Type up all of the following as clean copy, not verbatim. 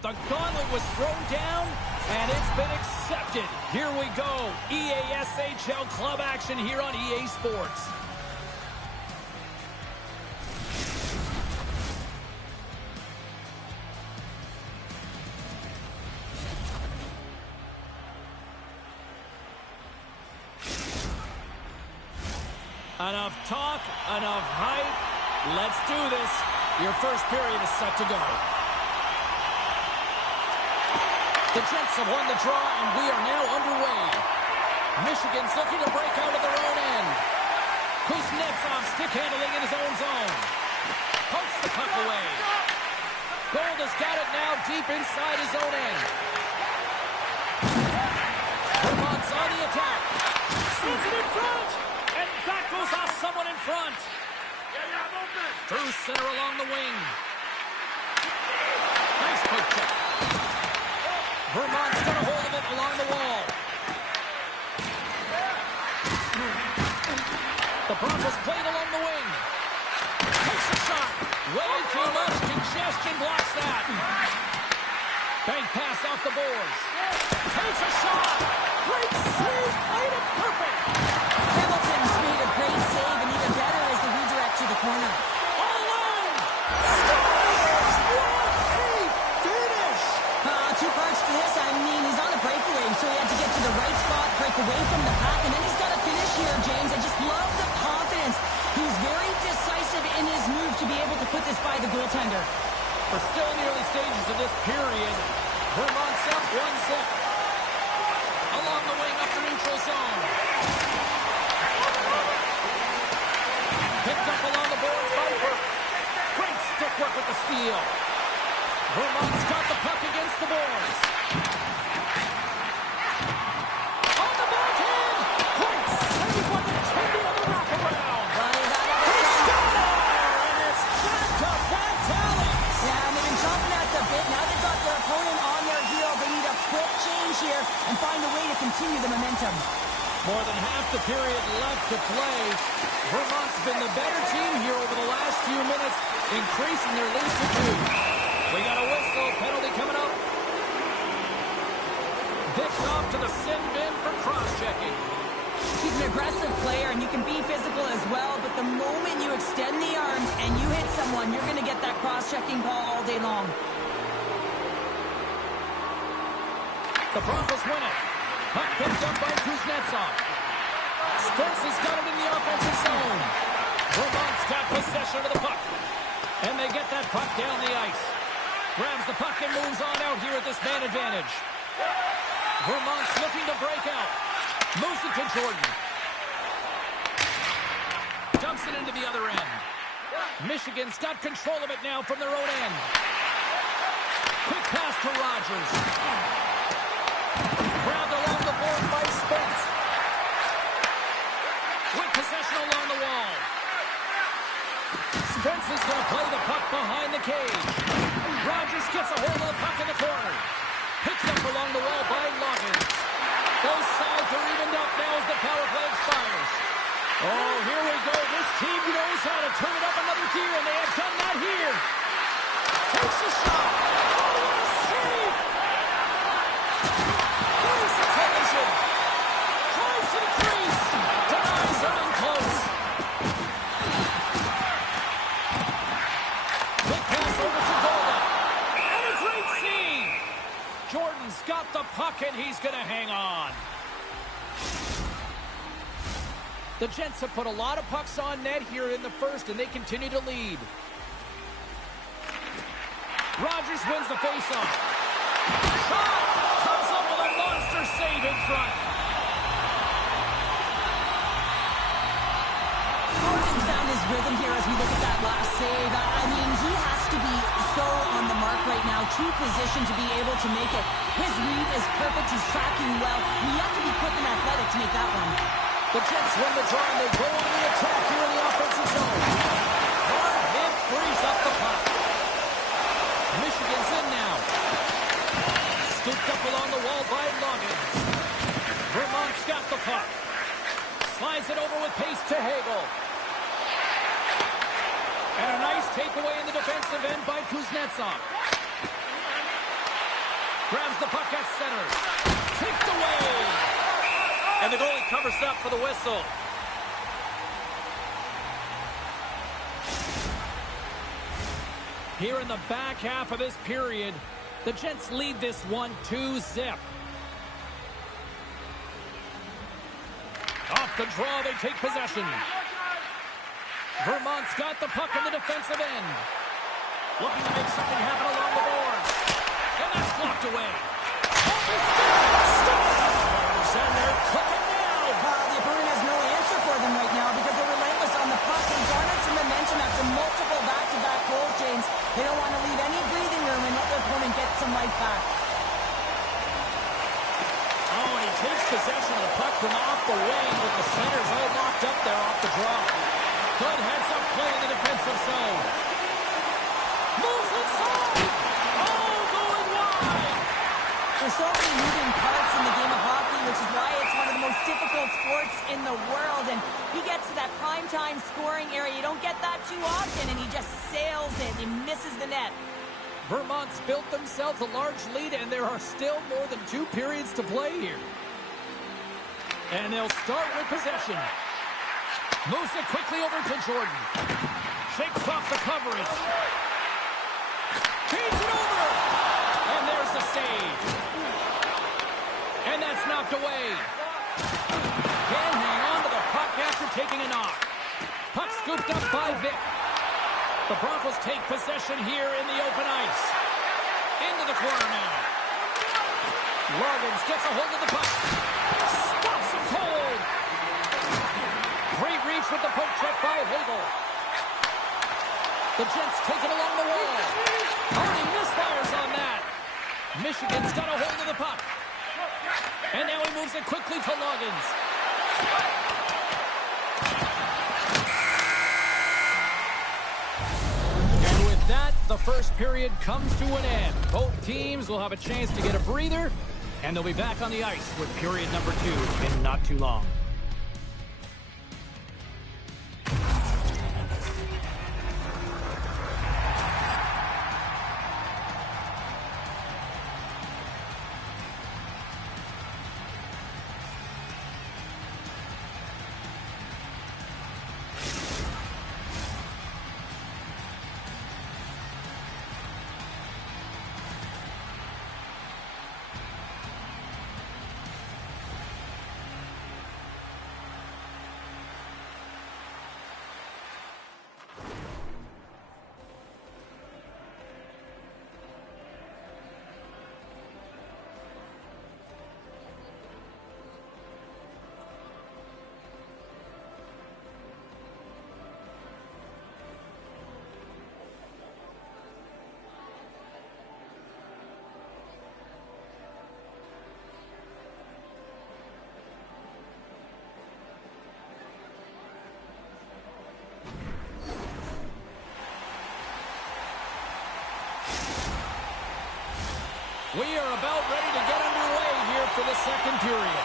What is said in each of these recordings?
The gauntlet was thrown down, and it's been accepted. Here we go. EASHL club action here on EA Sports. Enough talk, enough hype. Let's do this. Your first period is set to go. The Jets have won the draw, and we are now underway. Michigan's looking to break out of their own end. Kuznetsov stick handling in his own zone. Pokes the puck away. Gold has got it now deep inside his own end. Vermont's on the attack. Sends it in front. And that goes off someone in front. Through center along the wing. Nice poke check. Vermont's got a hold of it along the wall. The Broncos played along the wing. Takes a shot. Way too much congestion blocks that. Bank pass off the boards. Takes a shot. Great save. Played it perfect. Hamilton's made a great save, and even better is the redirect to the corner. All alone. Scores! What a finish! Two parts to this. I mean, he's on a breakaway, so he had to get to the right spot, break away from the pack, and then he's got to finish here, James. I just love the confidence. He's very decisive in his move to be able to put this by the goaltender. We're still in the early stages of this period. Vermont's up 1-0. Along the wing up the neutral zone. Picked up along the boards by Burke. Great stick work with the steal. Vermont's got the puck against the boards. On the backhand. Great save with the tender on the wraparound. He's got it! And it's back to back tallies. Yeah, and they've been chomping at the bit. Now they've got their opponent on their heel. They need a quick change here and find a way to continue the momentum. More than half the period left to play. Vermont's been the better team here over the last few minutes, increasing their lead to 2. We got a whistle. Penalty coming up. Vic's off to the sin bin for cross-checking. He's an aggressive player, and you can be physical as well, but the moment you extend the arms and you hit someone, you're going to get that cross-checking call all day long. The Broncos win it. Puck picked up by Kuznetsov. Spence has got it in the offensive zone. Vermont's got possession of the puck. And they get that puck down the ice. Grabs the puck and moves on out here at this man advantage. Vermont's looking to break out. Moves it to Jordan. Dumps it into the other end. Michigan's got control of it now from their own end. Quick pass to Rogers. Grabbed along the board by Spence. With possession along the wall. Spence is going to play the puck behind the cage. Rogers gets a hold of the puck in the corner. Picked up along the wall by Loggins. Both sides are evened up now as the power play expires. Oh, here we go. This team knows how to turn it up another gear, and they have done that here. Takes a shot. Oh, what a save! There's the collision. Drives to the crease. Denies something close. Quick pass over to Golda. And a great save. Jordan's got the puck, and he's going to hang on. The Jets have put a lot of pucks on net here in the first, and they continue to lead. Rogers wins the faceoff. Shot! Comes up with a monster save in front. Jordan found his rhythm here as we look at that last save. I mean, he has to be so on the mark right now, true position to be able to make it. His read is perfect. He's tracking well. You have to be quick and athletic to make that one. The Jets win the draw, and they go on the attack here in the offensive zone. Hard hit frees up the puck. Michigan's in now. Scooped up along the wall by Loggins. Vermont's got the puck. Slides it over with pace to Hagel. And a nice takeaway in the defensive end by Kuznetsov. Grabs the puck at center. Kicked away. And the goalie covers up for the whistle. Here in the back half of this period, the Jets lead this one 2-0. Off the draw, they take possession. Vermont's got the puck in the defensive end. Looking to make something happen along the boards. And that's blocked away. And they're cooking now. The opponent has no answer for them right now because they're relentless on the puck and garnered some momentum after multiple back-to-back goals, James. They don't want to leave any breathing room and let their opponent get some life back. Oh, and he takes possession of the puck from off the wing with the centers all locked up there off the draw. Good heads-up play in the defensive zone. Moves inside. Oh, going wide. There's so many moving parts in the game of hockey, which is why it's one of the most difficult sports in the world. And he gets to that primetime scoring area. You don't get that too often, and he just sails it and misses the net. Vermont's built themselves a large lead, and there are still more than 2 periods to play here. And they'll start with possession. Moves it quickly over to Jordan. Shakes off the coverage. Feeds it over. And there's the save. And that's knocked away. Can hang on to the puck after taking a knock. Puck scooped up by Vic. The Broncos take possession here in the open ice. Into the corner now. Loggins gets a hold of the puck. Stops him cold. Great reach with the poke check by Hagel. The Jets take it along the wall. Only misfires on that. Michigan's got a hold of the puck. And now he moves it quickly to Loggins. And with that, the first period comes to an end. Both teams will have a chance to get a breather, and they'll be back on the ice with period number 2 in not too long. We are about ready to get underway here for the second period.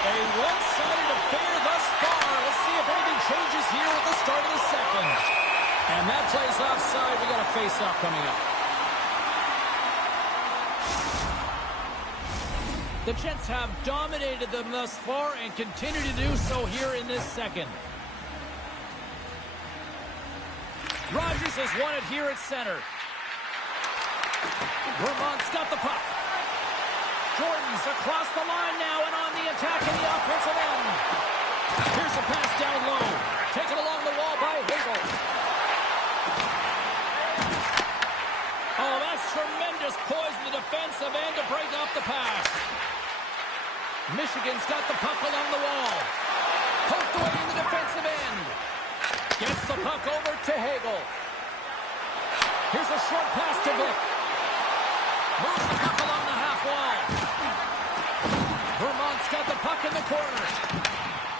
A one-sided affair thus far. Let's see if anything changes here at the start of the second. And that plays offside. We got a face-off coming up. The Jets have dominated them thus far and continue to do so here in this second. Rogers has won it here at center. Vermont's got the puck. Jordan's across the line now and on the attack in the offensive end. Here's a pass down low. Taken along the wall by Hagel. Oh, that's tremendous poise in the defensive end to break off the pass. Michigan's got the puck along the wall. Poked away in the defensive end. Gets the puck over to Hagel. Here's a short pass to Vic. Moves the puck along the half wall. Vermont's got the puck in the corner.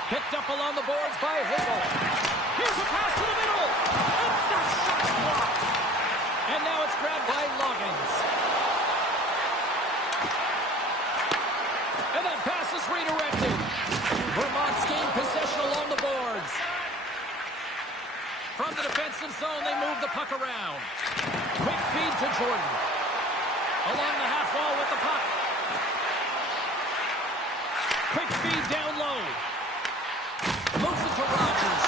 Picked up along the boards by Hagel. Here's a pass to the middle. And that shot's blocked. And now it's grabbed by Loggins. And that pass is redirected. Vermont's gained possession along the boards. From the defensive zone, they move the puck around. Quick to Jordan. Along the half wall with the puck. Quick feed down low. Moves it to Rogers.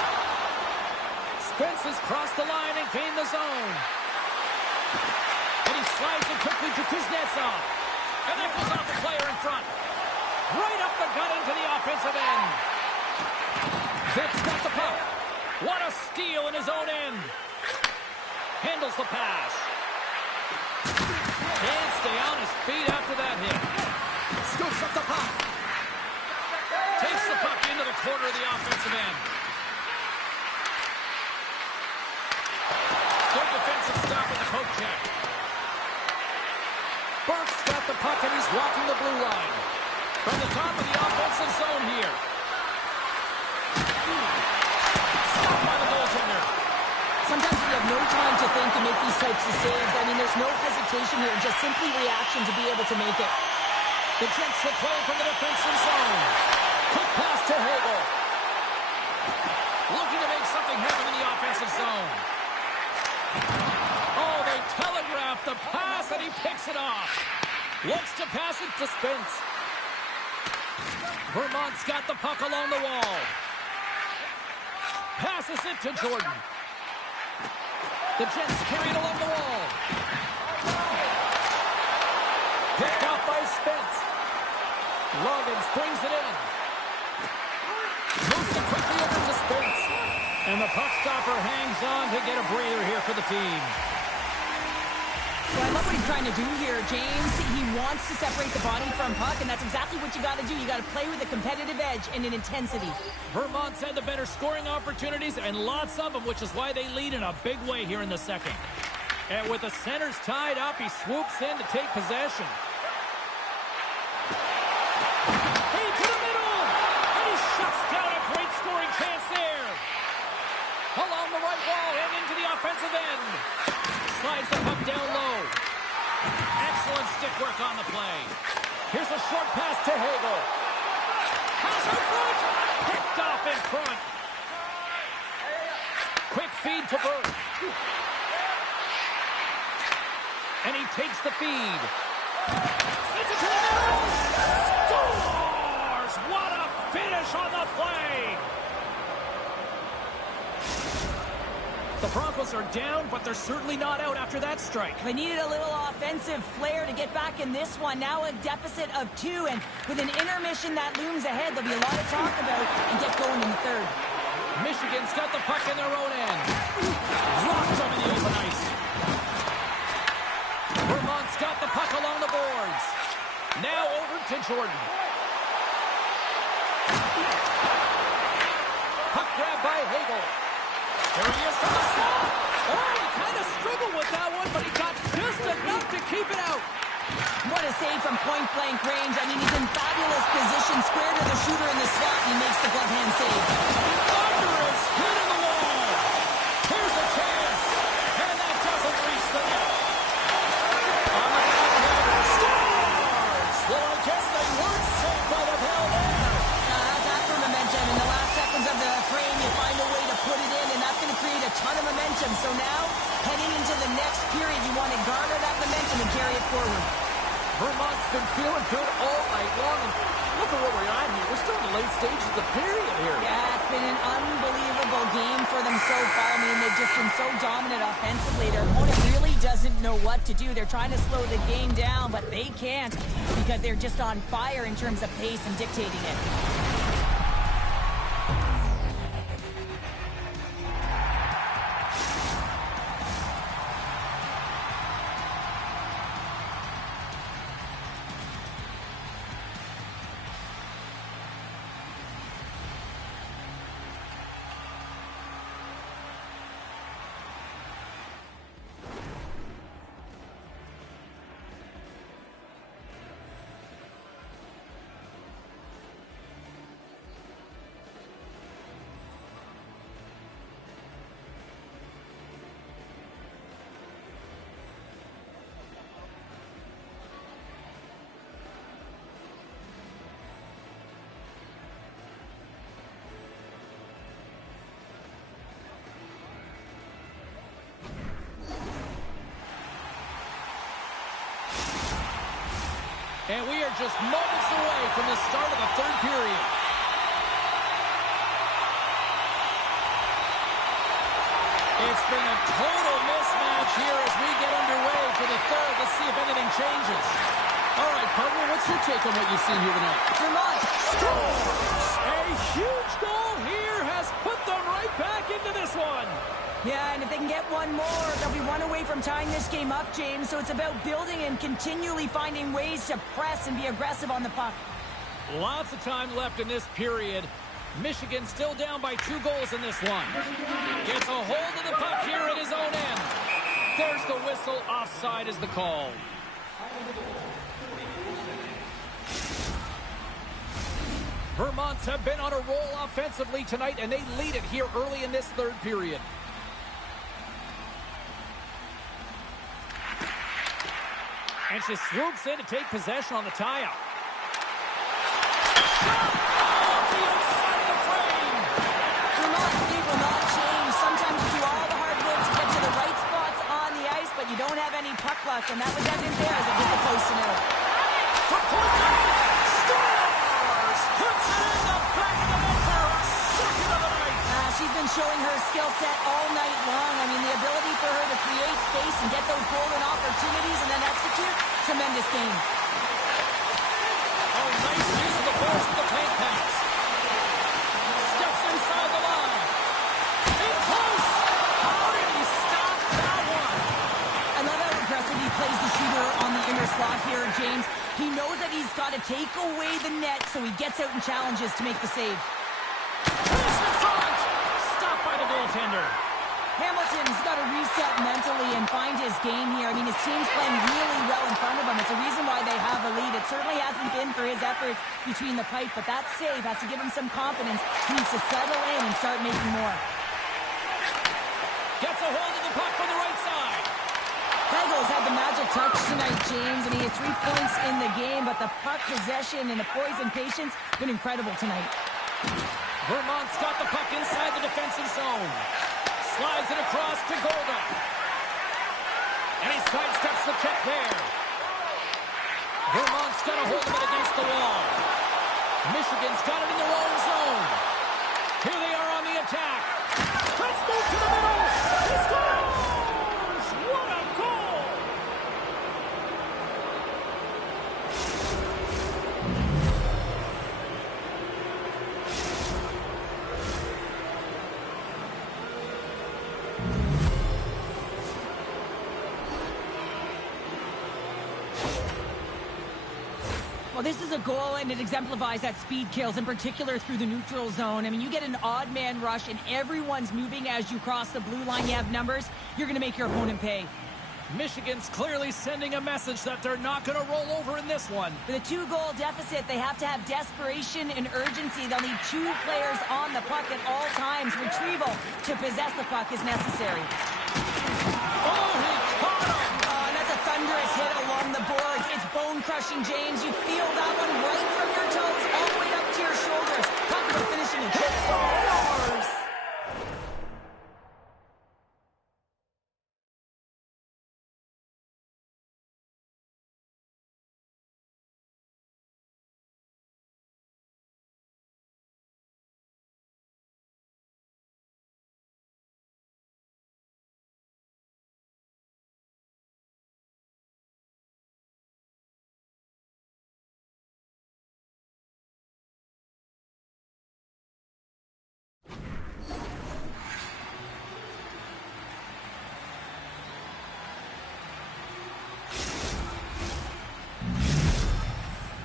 Spence has crossed the line and gained the zone. And he slides it quickly to Kuznetsov. And that goes off the player in front. Right up the gut into the offensive end. Vic's got the puck. What a steal in his own end. Handles the pass. Can't stay on his feet after that hit. Scoops up the puck. Takes the puck into the corner of the offensive end. Good defensive stop with the poke check. Burke's got the puck and he's walking the blue line. From the top of the offensive zone here. Stopped by the goaltender. Sometimes you have no time to think and make these types of saves. I mean, there's no hesitation here, just simply reaction to be able to make it. The Jets will play from the defensive zone. Quick pass to Hagel. Looking to make something happen in the offensive zone. Oh, they telegraph the pass and he picks it off. Looks to pass it to Spence. Vermont's got the puck along the wall. Passes it to Jordan. The Jets carry it along the wall. Picked off by Spence. Loggins brings it in. Moves it quickly over to Spence. And the puck stopper hangs on to get a breather here for the team. So I love what he's trying to do here, James. He wants to separate the body from puck, and that's exactly what you got to do. You got to play with a competitive edge and an intensity. Vermont's had the better scoring opportunities, and lots of them, which is why they lead in a big way here in the second. And with the centers tied up, he swoops in to take possession. Hey, to the middle! And he shuts down a great scoring chance there. Along the right wall and into the offensive end. Slides the puck down low. Excellent stick work on the play. Here's a short pass to Hagel. Pass in front. Picked off in front. Quick feed to Burke. And he takes the feed. Sends it to the middle. Scores! What a finish on the play. The Broncos are down, but they're certainly not out after that strike. They needed a little offensive flair to get back in this one. Now a deficit of 2, and with an intermission that looms ahead, there'll be a lot to talk about and get going in the third. Michigan's got the puck in their own end. Drops them in the open ice. Vermont's got the puck along the boards. Now over to Jordan. Puck grab by Hagel. There he is from the slot. Oh, he kind of struggled with that one, but he got just enough to keep it out. What a save from point-blank range. I mean, he's in fabulous position, square to the shooter in the slot, and he makes the glove hand save. Under is hit in the wall. Here's a chance, and that doesn't reach the net. On the backhand, scores! Well, I guess they weren't saved by the bell there. That's after momentum. In the last seconds of the frame, you find a way to put it in, and that's going to create a ton of momentum. So now, heading into the next period, you want to garner that momentum and carry it forward. Vermont's been feeling good all night long, and look at where we're at here. We're still in the late stages of the period here. Yeah, it's been an unbelievable game for them so far. I mean, they've just been so dominant offensively. Their opponent really doesn't know what to do. They're trying to slow the game down, but they can't because they're just on fire in terms of pace and dictating it. And we are just moments away from the start of the third period. It's been a total mismatch here as we get underway for the third. Let's see if anything changes. All right, partner, what's your take on what you've seen here tonight? Vermont Scores! A huge goal here has put them right back into this one. Yeah, and if they can get one more, they'll be one away from tying this game up, James. So it's about building and continually finding ways to press and be aggressive on the puck. Lots of time left in this period. Michigan still down by 2 goals in this one. Gets a hold of the puck here at his own end. There's the whistle. Offside is the call. Vermonts have been on a roll offensively tonight, and they lead it here early in this third period. And she swoops in to take possession on the tie-up. You don't have any puck luck, and that was evident there as it hit the post and out. Scores! Puts it in the back of the net for her second of the night. She's been showing her skill set all night long. I mean, the ability for her to create space and get those golden opportunities and then execute, tremendous game. Oh, nice use of the force of the paint pass. Steps inside the line. In close. How did he stop that one? I love how aggressive he plays the shooter on the inner slot here, James. He knows that he's got to take away the net, so he gets out and challenges to make the save. Push the front. Stopped by the goaltender. Hamilton's got to reset mentally and find his game here. I mean, his team's playing really well in front of him. It's a reason why they have a lead. It certainly hasn't been for his efforts between the pipe, but that save has to give him some confidence. He needs to settle in and start making more. Gets a hold of the puck from the right side. Hegel's had the magic touch tonight, James, and he has 3 points in the game, but the puck possession and the poise and patience been incredible tonight. Vermont's got the puck inside the defensive zone. Slides it across to Golda. And he sidesteps the check there. Vermont's got a hold of it against the wall. Michigan's got it in their own zone. Here they are on the attack. Let's move to the middle. He scores! What a goal! Well, this is a goal, and it exemplifies that speed kills, in particular through the neutral zone. I mean, you get an odd man rush, and everyone's moving as you cross the blue line. You have numbers. You're going to make your opponent pay. Michigan's clearly sending a message that they're not going to roll over in this one. With a 2-goal deficit, they have to have desperation and urgency. They'll need 2 players on the puck at all times. Retrieval to possess the puck is necessary. Oh, he caught him! And that's a thunderous hit along the boards. It's bone-crushing, James. You feel that one right from your toes all the way up to your shoulders. Talk about finishing in scores!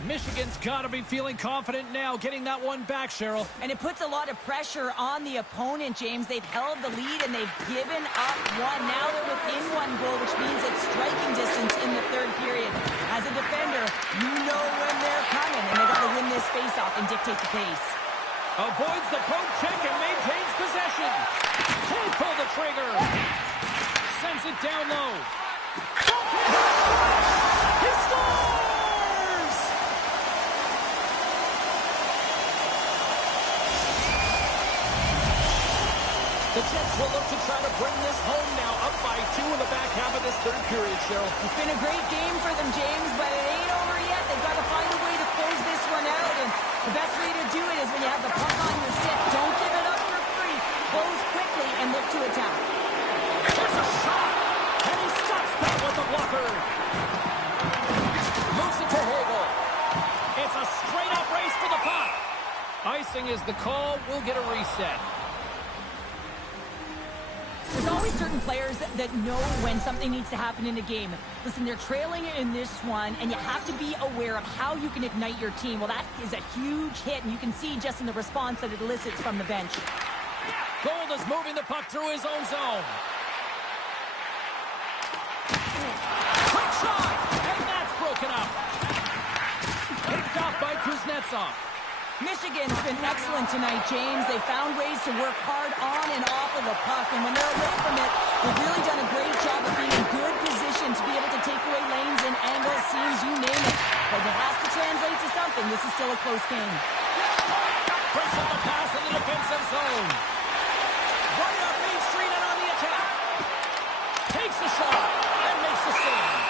Michigan's got to be feeling confident now, getting that one back, Cheryl. And it puts a lot of pressure on the opponent, James. They've held the lead, and they've given up one. Now they're within 1 goal, which means it's striking distance in the third period. As a defender, you know when they're coming, and they got to win this face-off and dictate the pace. Avoids the poke check and maintains possession. Can't pull the trigger. Sends it down low. He scores! The Jets will look to try to bring this home now, up by 2 in the back half of this third period, Cheryl. It's been a great game for them, James, but it ain't over yet. They've got to The best way to do it is when you have the puck on your stick. Don't give it up for free. Close quickly and look to attack. There's a shot, and he stops that with the blocker. Moves it to Hagel. It's a straight-up race for the puck. Icing is the call. We'll get a reset. There's always certain players that know when something needs to happen in a game. Listen, they're trailing in this one, and you have to be aware of how you can ignite your team. Well, that is a huge hit, and you can see just in the response that it elicits from the bench. Gold is moving the puck through his own zone. Quick shot, and that's broken up. Picked off by Kuznetsov. Michigan's been excellent tonight, James. They found ways to work hard on and off of the puck, and when they're away from it, they've really done a great job of being in good position to be able to take away lanes and angles, seams, you name it. But it has to translate to something. This is still a close game. Breaks up the pass in the defensive zone. Running up Main Street and on the attack. Takes the shot and makes the save.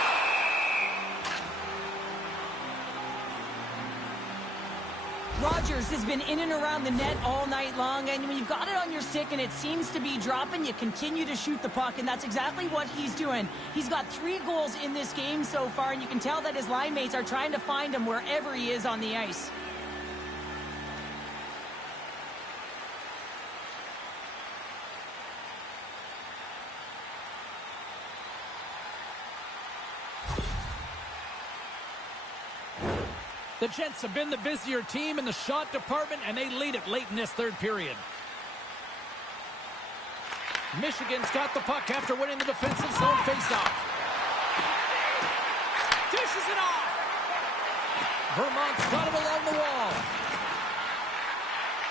Rogers has been in and around the net all night long, and when you've got it on your stick and it seems to be dropping, you continue to shoot the puck, and that's exactly what he's doing. He's got 3 goals in this game so far, and you can tell that his line mates are trying to find him wherever he is on the ice. The Jets have been the busier team in the shot department, and they lead it late in this third period. Michigan's got the puck after winning the defensive zone faceoff. Dishes it off. Vermont's got it along the wall.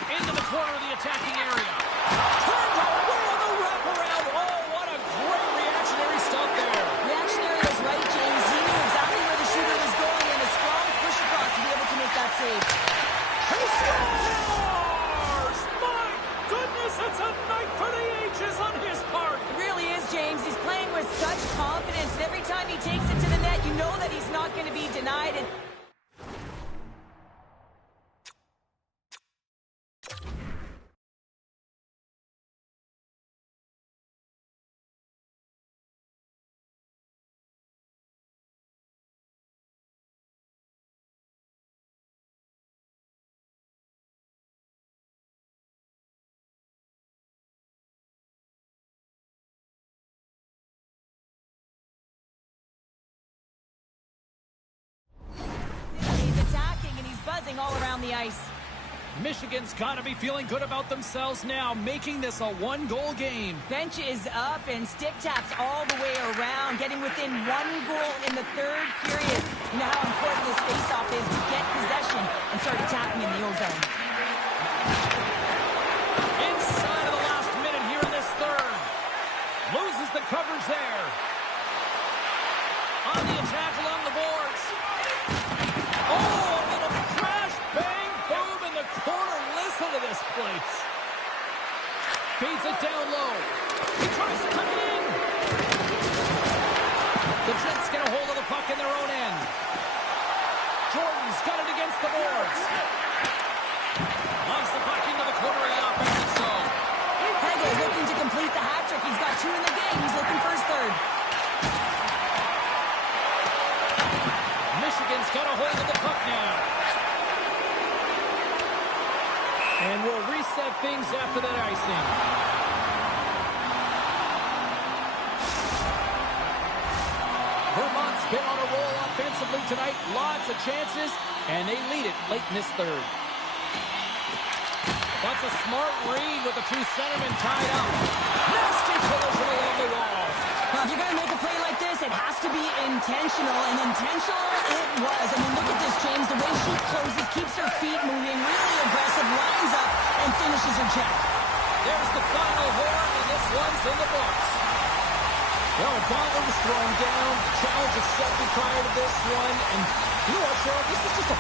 Into the corner of the attacking area. Turned away on the wraparound. Oh, what a great reactionary stop there. Reactionary was right, James. He knew exactly where the shooter was going, and a strong push across to be able to make that save. He scores! My goodness, it's a night for the ages on his part. It really is, James. He's playing with such confidence, and every time he takes it to the net, you know that he's not going to be denied it. He's attacking, and he's buzzing all around the ice. Michigan's got to be feeling good about themselves now, making this a 1-goal game. Bench is up, and stick taps all the way around, getting within 1 goal in the third period. You know how important this faceoff is to get possession and start attacking in the O-zone. Inside of the last minute here in this third. Loses the coverage there. On the attack along the boards. Oh, a little crash, bang, boom in the corner. Listen to this place. Feeds it down low. He tries to cut it in. The Jets get a hold of the puck in their own end. Jordan's got it against the boards. Launches the puck into the corner of the offensive zone. Hegel's looking to complete the hat trick. He's got 2 in the game. He's looking for his third. Michigan's got a hold of the puck now. And we'll reset things after that icing. Vermont's been on a roll offensively tonight. Lots of chances, and they lead it late in this third. That's a smart read with the 2 centermen tied up. Nasty collision along the wall. Well, if you're going to make a play like this, it has to be intentional, and intentional it was. I mean, look at this, James. The way she closes, keeps her feet moving, really aggressive, lines up, and finishes her check. There's the final horn, and this one's in the books. Well, a gauntlet was thrown down. The challenge accepted prior to this one, and you know what, Cheryl? This is just a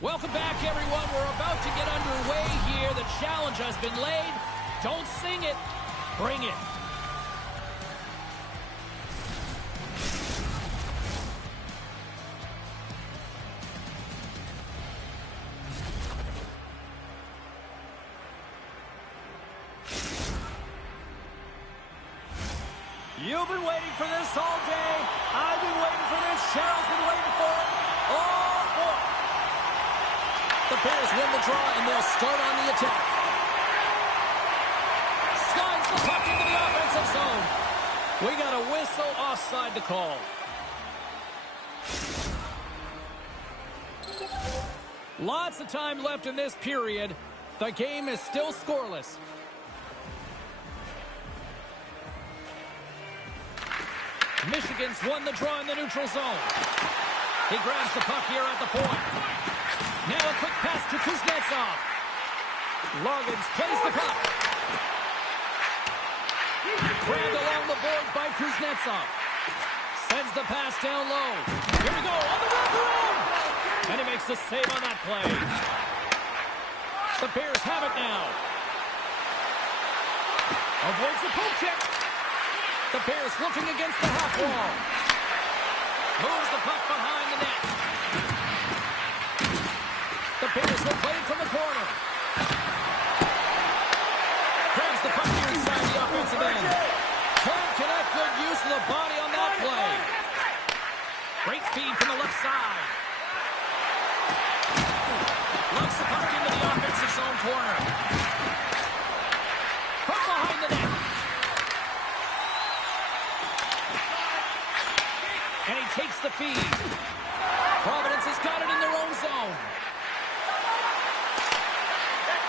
Welcome back, everyone. We're about to get underway here. The challenge has been laid. Don't sing it. Bring it. You've been waiting for this all day. I've been waiting for this. Cheryl's been waiting for it. Oh, boy. The Bears win the draw, and they'll start on the attack. Slides the puck into the offensive zone. We got a whistle offside to call. Lots of time left in this period. The game is still scoreless. Michigan's won the draw in the neutral zone. He grabs the puck here at the point. Now a quick pass to Kuznetsov. Loggins plays the puck. Grabbed along the boards by Kuznetsov. Sends the pass down low. Here we go on the wraparound. And he makes the save on that play. The Bears have it now. Avoids the poke check. The Bears looking against the half wall. Moves the puck behind the net. The Bears will play it from the corner. Grabs the puck here inside the offensive end. Can't connect. Good use of the body on that play. Great feed from the left side. Locks the puck into the offensive zone corner. From behind the net. And he takes the feed. Providence has got it in their own zone.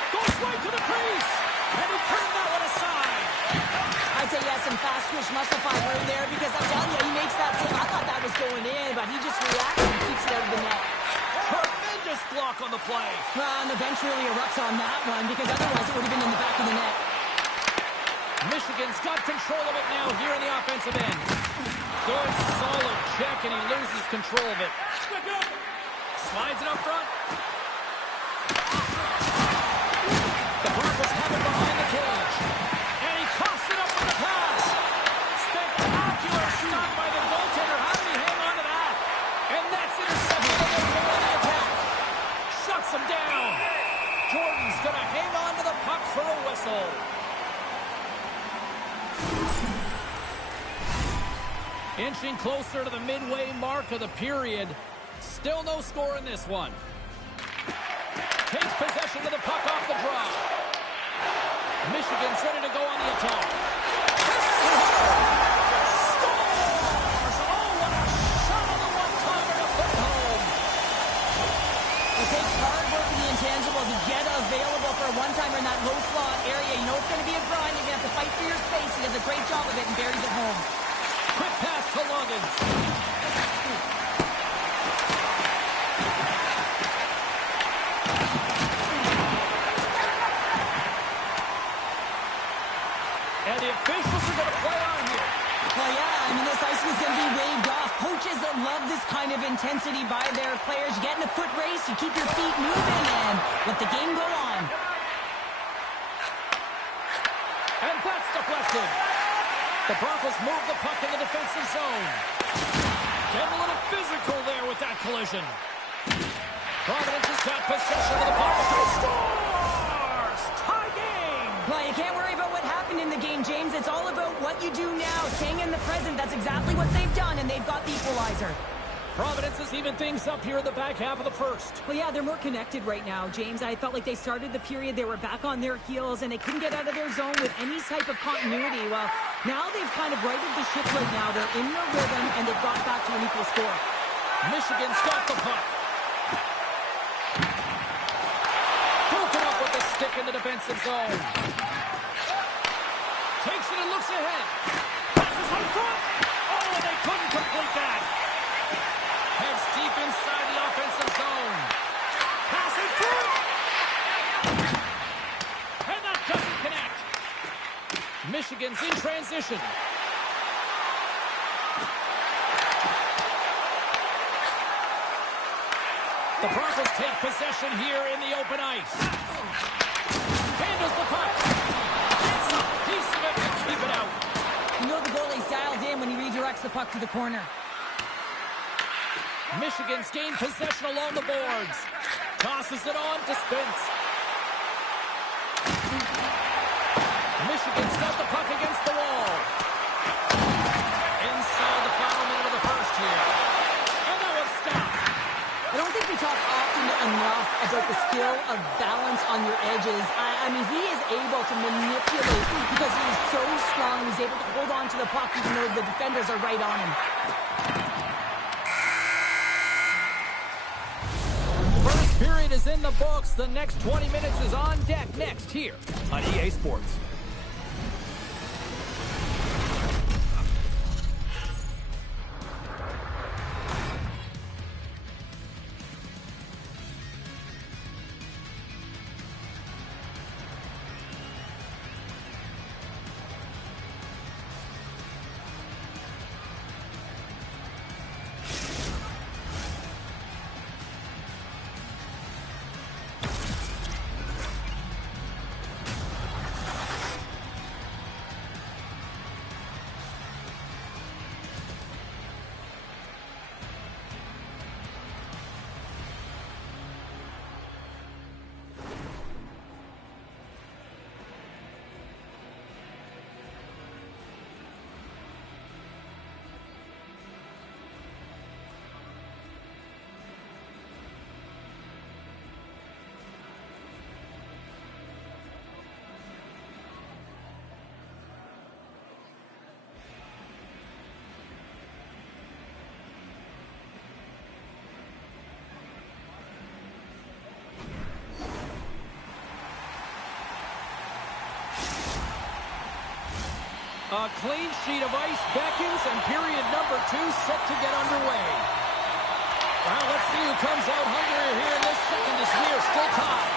Goes right to the crease. And he turned that one aside. I'd say yes, and fast twitch must have found right there because I'm telling you, he makes that save. I thought that was going in, but he just reacts and keeps it out of the net. Tremendous block on the play. And the bench really erupts on that one because otherwise it would have been in the back of the net. Michigan's got control of it now here in the offensive end. Good, solid check, and he loses control of it. Slides it up front. The Broncos have it behind the cage. And he coughs it up with the pass. Spectacular stop by the goaltender. How did he hang on to that? And that's intercepted on the attack. Shuts him down. Jordan's going to hang on to the puck for a whistle. Inching closer to the midway mark of the period. Still no score in this one. Takes possession of the puck off the draw. Michigan's ready to go on the attack. Scores! Oh, coaches love this kind of intensity by their players. You get in a foot race, you keep your feet moving, and let the game go on. And that's deflected. The Broncos move the puck in the defensive zone. Getting a little physical there with that collision. Providence has got possession of the puck. Scores! Tie game! Well, you can't worry about what happened in the game, James. It's all about what you do now. Staying in the present, that's exactly what they've done, and they've got the equalizer. Providence is even things up here in the back half of the first. Well, yeah, they're more connected right now, James. I felt like they started the period, they were back on their heels, and they couldn't get out of their zone with any type of continuity. Well, now they've kind of righted the ship right now. They're in their rhythm, and they've got back to an equal score. Michigan's got the puck. Broken up with the stick in the defensive zone. Takes it and looks ahead. Passes on front. Oh, and they couldn't complete that. Heads deep inside the offensive zone. Passing through. And that doesn't connect. Michigan's in transition. The Broncos take possession here in the open ice. Handles the puck. Gets a piece of it to keep it out. You know the goalie's dialed in when he redirects the puck to the corner. Michigan's gained possession along the boards. Tosses it on to Spence. Michigan's got the puck against the wall. Inside the final minute of the first here. And that was stopped. I don't think we talk often enough about the skill of balance on your edges. I mean, he is able to manipulate because he is so strong. He's able to hold on to the puck even though the defenders are right on him. First period is in the books. The next 20 minutes is on deck next here on EA Sports. A clean sheet of ice beckons, and period number 2 set to get underway. Well, let's see who comes out hungrier here in this second as we are still tied.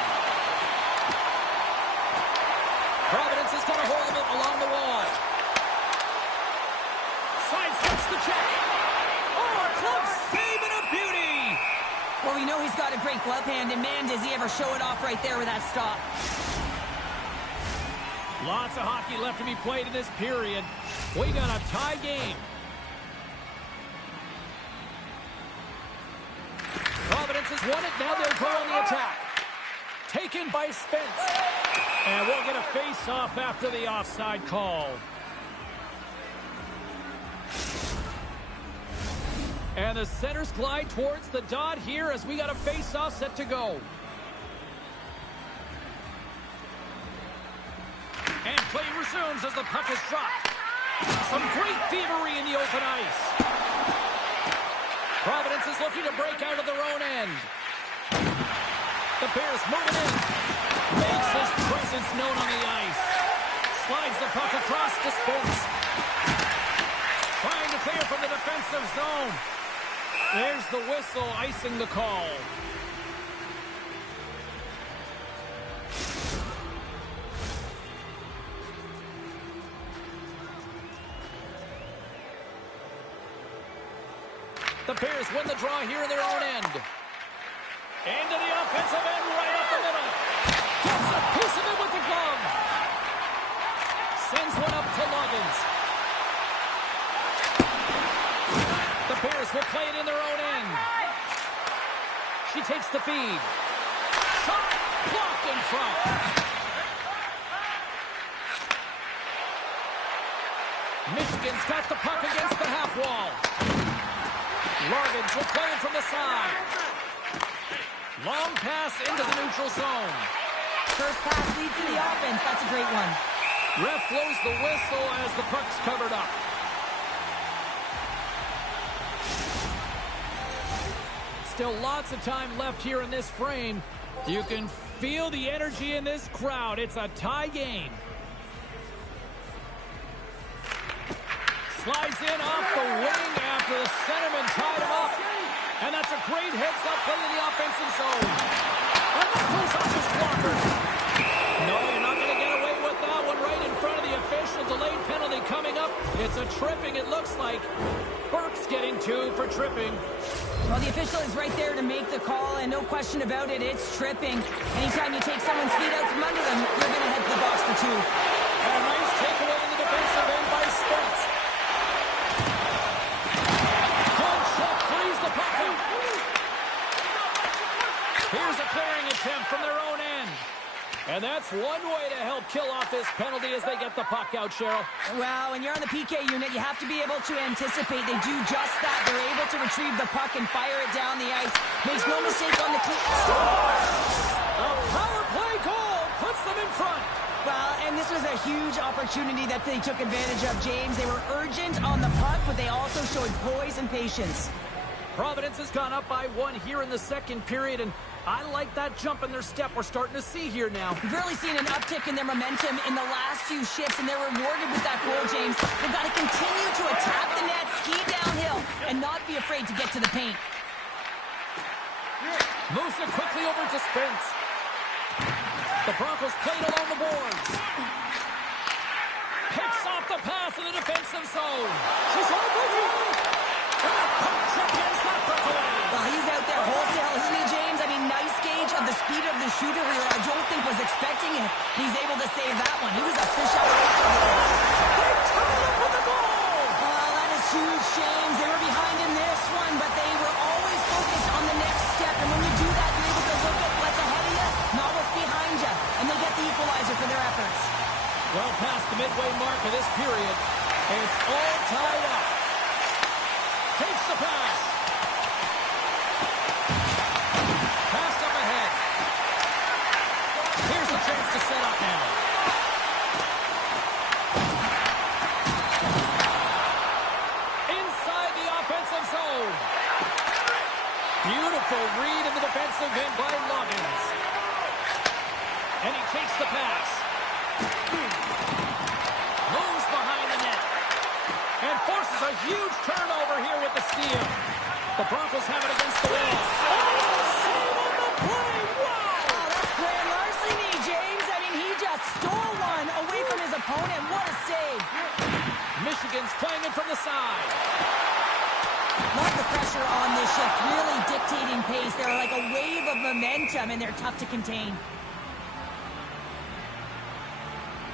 Providence has got a hold of it along the wall. Sidesteps the check. Oh, a close save and a beauty. Well, we know he's got a great glove hand, and man, does he ever show it off right there with that stop. Lots of hockey left to be played in this period. We got a tie game. Providence has won it. Now they'll go on the attack. Taken by Spence. And we'll get a face-off after the offside call. And the centers glide towards the dot here as we got a face-off set to go. And play resumes as the puck is dropped. Some great thievery in the open ice. Providence is looking to break out of their own end. The Bears moving in. Makes his presence known on the ice. Slides the puck across to Spence. Trying to clear from the defensive zone. There's the whistle icing the call. The Bears win the draw here in their own end. Into the offensive end, right up the middle. Gets a piece of it with the glove. Sends one up to Loggins. The Bears will play it in their own end. She takes the feed. Shot blocked in front. Michigan's got the puck against the half wall. Loggins will play it from the side. Long pass into the neutral zone. First pass leads to the offense. That's a great one. Ref blows the whistle as the puck's covered up. Still lots of time left here in this frame. You can feel the energy in this crowd. It's a tie game. Slides in off the wing after the centerman tied him up. And that's a great heads-up play to the offensive zone. And that pulls off his blocker. No, you're not going to get away with that one right in front of the official. Delayed penalty coming up. It's a tripping, it looks like. Burke's getting 2 for tripping. Well, the official is right there to make the call, and no question about it, it's tripping. Anytime you take someone's feet out from under them, you're going to head to the box for 2. And a nice takeaway in the defensive end by Spence. Good shot, frees the puck out. Here's a clearing attempt from their own end. And that's one way to help kill off this penalty as they get the puck out, Cheryl. Well, when you're on the PK unit, you have to be able to anticipate. They do just that. They're able to retrieve the puck and fire it down the ice. Makes no mistake on the cleat. A power play goal puts them in front. Well, and this was a huge opportunity that they took advantage of, James. They were urgent on the puck, but they also showed poise and patience. Providence has gone up by 1 here in the second period, and I like that jump in their step we're starting to see here now. We've really seen an uptick in their momentum in the last few shifts, and they're rewarded with that goal, James. They've got to continue to attack the net, ski downhill, and not be afraid to get to the paint. Moves it quickly over to Spence. The Broncos played along the boards. Picks off the pass in the defensive zone. She's on the goal. And a puck check against that breakaway. Well, he's out there wholesale, isn't he, James? I mean, nice gauge of the speed of the shooter here. I don't think was expecting it. He's able to save that one. He was a fish out of water. They tie up with the goal. Oh, that is huge, James. They were behind in this one, but they were always focused on the next step. And when you do that, you're able to look at what's ahead of you, not what's behind you. And they get the equalizer for their efforts. Well past the midway mark of this period, it's all tied up. Takes the pass. Passed up ahead. Here's a chance to set up now. Inside the offensive zone. Beautiful read in the defensive end by Loggins. And he takes the pass. Moves behind the net. And forces a huge turnover here with the steal. The Broncos have it against the wall. Oh, save on the play! Wow! Oh, that's grand larceny, James. I mean, he just stole one away from his opponent. What a save. Michigan's playing it from the side. Love the pressure on this shift, really dictating pace. They're like a wave of momentum, and they're tough to contain.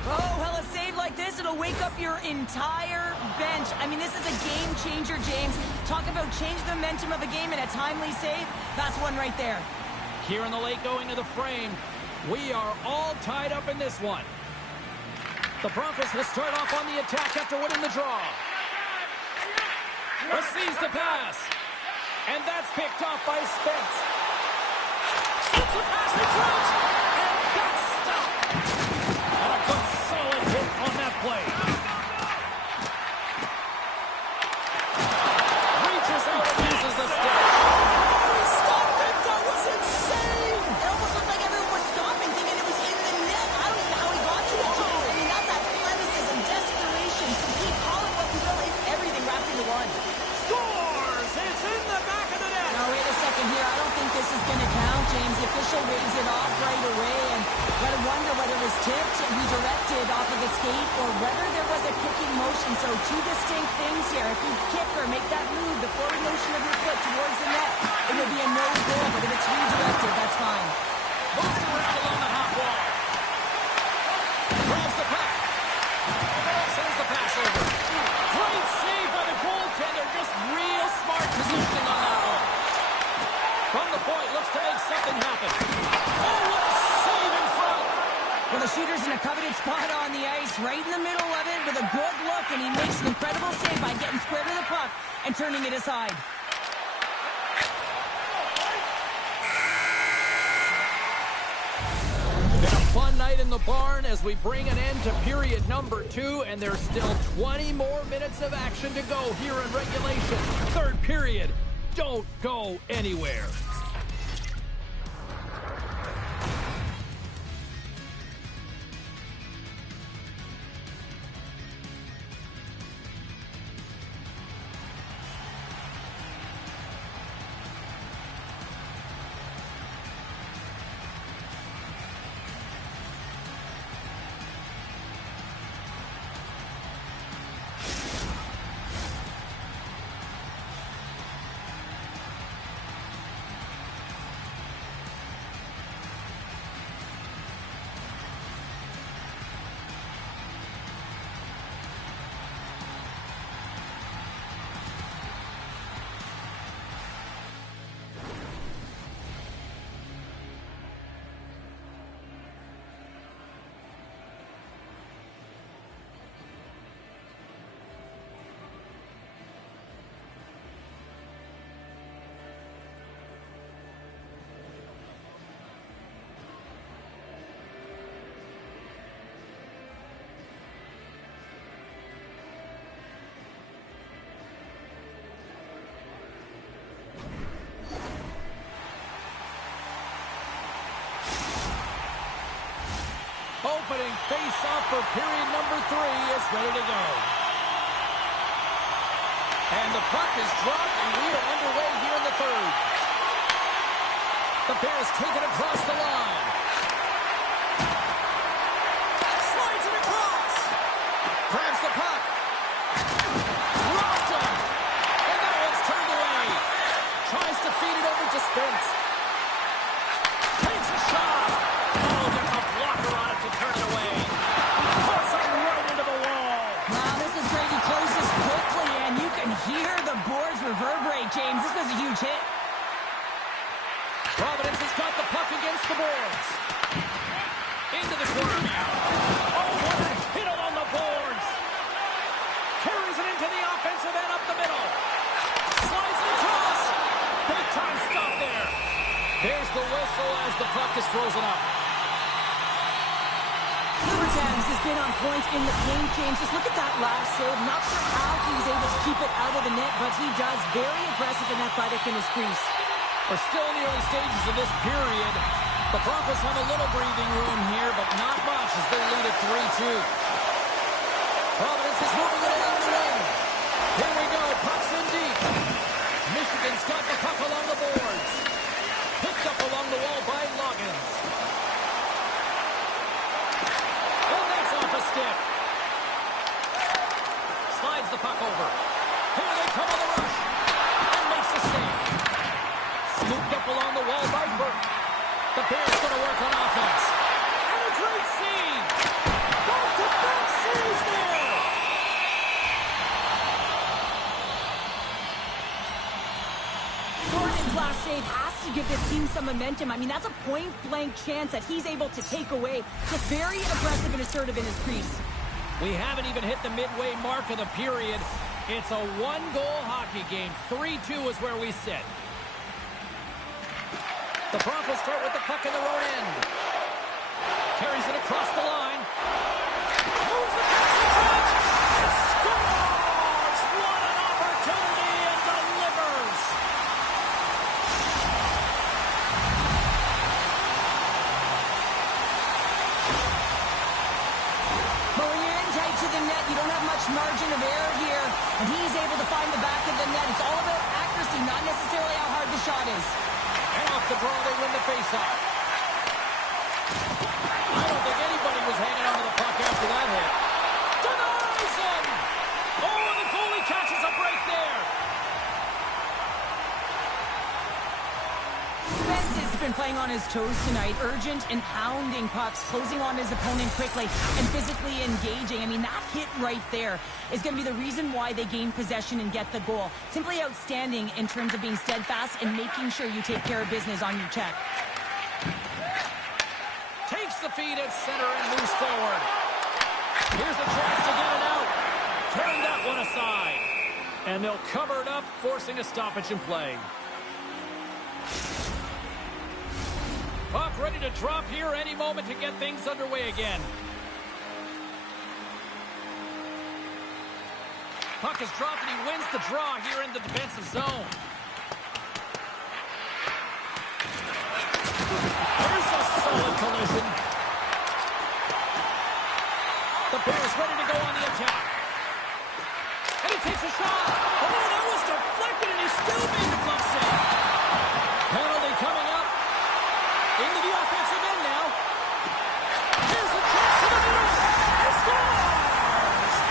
Oh, well, a save like this, it'll wake up your entire bench. I mean, this is a game changer, James. Talk about change the momentum of a game in a timely save. That's one right there. Here in the late going to the frame, we are all tied up in this one. The Broncos will start off on the attack after winning the draw. Receives the pass. And that's picked off by Spence. Shoots a pass in front. And that's stopped. And a good solid hit on that play. Reaches out and uses the stick. Stop it! That was insane! It almost looked like everyone was stopping, thinking it was in the net. I don't even know how he got to it, James. I mean, that's athleticism, desperation. Complete, call it what you will. It's everything wrapped into one. Scores! It's in the back of the net. Now, wait a second here. I don't think this is going to count, James. The official waves it off right away, and you got to wonder whether it was tipped and redirected off of the skate or whether there was a kicking motion. So two distinct things here. If if you kick or make that move, the forward motion of your foot towards the net, it will be a no goal, but if it's redirected, that's fine. Moves around along the half wall. Grabs the puck. Sends the pass over. Great save by the goaltender. Just real smart positioning on that one. From the point, looks to make something happen. Oh, what a save in front. Well, the shooter's in a coveted spot on the ice, right in the middle of it with a good look, and he makes an incredible save by getting square to the puck and turning it aside. Been a fun night in the barn as we bring an end to period number 2, and there's still 20 more minutes of action to go here in regulation. Third period. Don't go anywhere. Opening face-off for period number 3 is ready to go. And the puck is dropped, and we are underway here in the third. The Bears take it across the line. Slides it across. Grabs the puck. Rocked him. And that one's turned away. Tries to feed it over to Spence. Takes a shot. Oh, gets a blocker on it to turn it away. Puts it right into the wall. Wow, this is great. He closes quickly, and you can hear the boards reverberate, James. This was a huge hit. Providence has got the puck against the boards. Into the corner now. Oh, what a hit on the boards. Carries it into the offensive end up the middle. Slides it across. Big time stop there. There's the whistle as the puck is frozen up. Tams has been on point in the paint, James. Just look at that last save. Not sure how he was able to keep it out of the net, but he does. Very aggressive and athletic in his crease. We're still in the early stages of this period. The Broncos have a little breathing room here, but not much as they lead at 3-2. Providence is moving it along the wing. Here we go. Puck's in deep. Michigan's got the puck along the boards. Picked up along the wall by Loggins. And that's off a stick. Slides the puck over. Here they come on the rush. And makes the save. Scooped up along the wall by Burke. The Bears going to work on offense. And a great save. Back-to-back saves there. Jordan's last save has to give this team some momentum. I mean, that's a point-blank chance that he's able to take away. Just very aggressive and assertive in his crease. We haven't even hit the midway mark of the period. It's a one-goal hockey game. 3-2 is where we sit. The Broncos start with the puck in the road end. Carries it across the line. Moves across the touch. And scores! What an opportunity and delivers! But when you're in tight to the net, you don't have much margin of error here. And he's able to find the back of the net. It's all about accuracy, not necessarily how hard the shot is. And off the draw, they win the faceoff. I don't think anybody was hanging onto the puck after that hit. Denies him! Oh, and the goalie catches a break been playing on his toes tonight, urgent and pounding pucks, closing on his opponent quickly and physically engaging. I mean, that hit right there is going to be the reason why they gain possession and get the goal. Simply outstanding in terms of being steadfast and making sure you take care of business on your check. Takes the feed at center and moves forward. Here's a chance to get it out. Turn that one aside. And they'll cover it up, forcing a stoppage in play. Puck ready to drop here any moment to get things underway again. Puck is dropped and he wins the draw here in the defensive zone. Here's a solid collision. The Bears ready to go on the attack. And he takes a shot. Oh, that was deflected and he still made the glove save. Penalty coming up. Into the offensive end now. Here's a chance to the middle. He scores!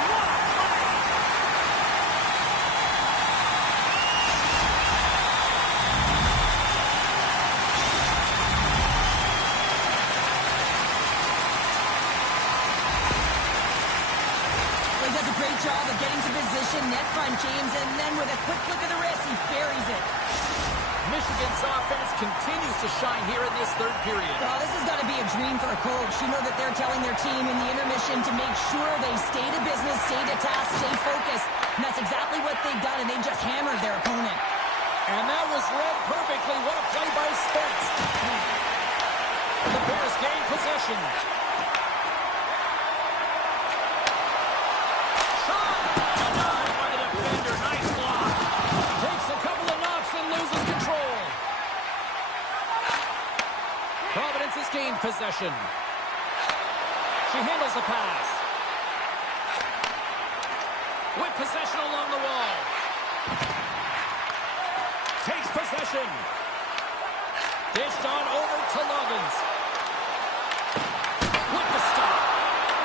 What a play! He does a great job of getting to position, net front, James, and then with a quick flick of the wrist, he buries it. Michigan's offense continues to shine here in this third period. Well, this has got to be a dream for a coach. You know that they're telling their team in the intermission to make sure they stay to business, stay to task, stay focused. And that's exactly what they've done, and they just hammered their opponent. And that was read perfectly. What a play by Spence. The Bears gain possession. Shot! Denied by the defender. Nice block. Takes a couple of knocks and loses control. Providence has gained possession. She handles the pass. With possession along the wall. Takes possession. Dished on over to Loggins. With the stop.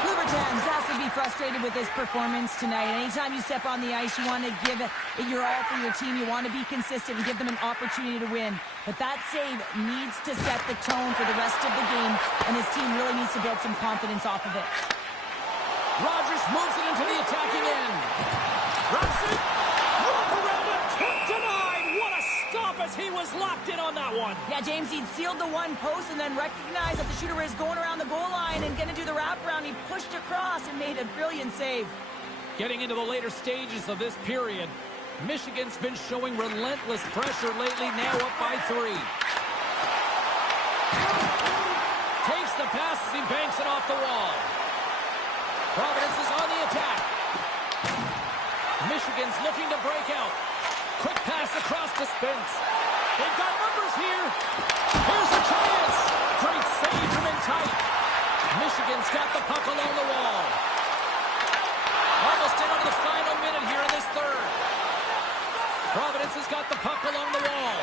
Libertans has to be frustrated with this performance tonight. Anytime you step on the ice, you want to give it your all for your team. You want to be consistent and give them an opportunity to win. But that save needs to set the tone for the rest of the game, and his team really needs to build some confidence off of it. Rogers moves it into the attacking end. Robson, wrap around it, denied. What a stop as he was locked in on that one. Yeah, James, he'd sealed the one post and then recognized that the shooter is going around the goal line and going to do the wraparound. He pushed across and made a brilliant save. Getting into the later stages of this period, Michigan's been showing relentless pressure lately, now up by 3. Takes the pass as he banks it off the wall. Providence is on the attack. Michigan's looking to break out. Quick pass across to Spence. They've got numbers here. Here's a chance. Great save from in tight. Michigan's got the puck along the wall. Almost down to the final minute here in this third. Providence has got the puck along the wall.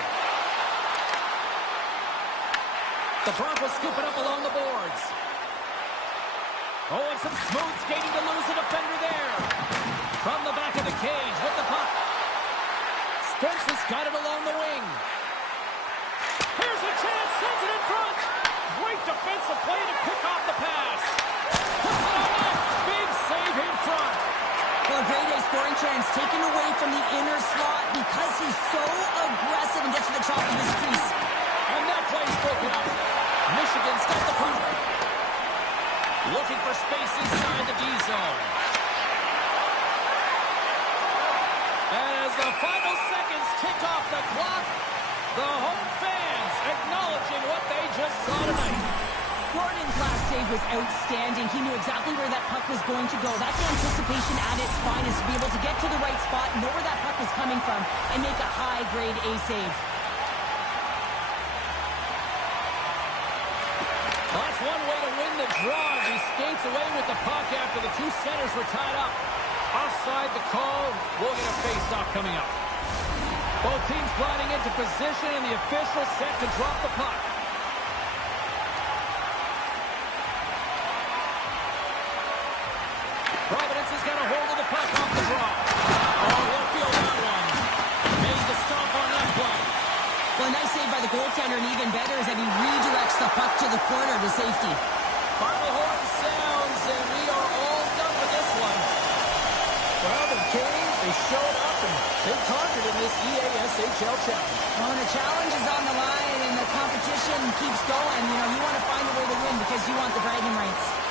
The Broncos scoop it up along the boards. Oh, and some smooth skating to lose a defender there. From the back of the cage with the puck. Spence has got it along the wing. Here's a chance, sends it in front. Great defensive play to pick off the pass. Puts it on net. Big save in front. Well, a great A scoring chance taken away from the inner slot because he's so aggressive and gets to the top of his crease. And that play's broken up. Michigan's got the puck. Looking for space inside the D zone. As the final seconds tick off the clock, the home fans acknowledging what they just saw tonight. Gordon's last save was outstanding. He knew exactly where that puck was going to go. That's anticipation at its finest, to be able to get to the right spot, know where that puck is coming from, and make a high-grade A save. That's one way to win the draw as he skates away with the puck after the two centers were tied up. Offside the call. We'll get a face-off coming up. Both teams gliding into position and the official set to drop the puck. Providence has got a hold of the puck off the draw. Oh, he'll feel that one. Made the stomp on that play. Well, a nice save by the goaltender, and even better is that he back to the corner to safety. Final horn sounds, and we are all done with this one. Well, they came, they showed up, and they conquered in this EASHL challenge. Well, when a challenge is on the line and the competition keeps going, you want to find a way to win because you want the bragging rights.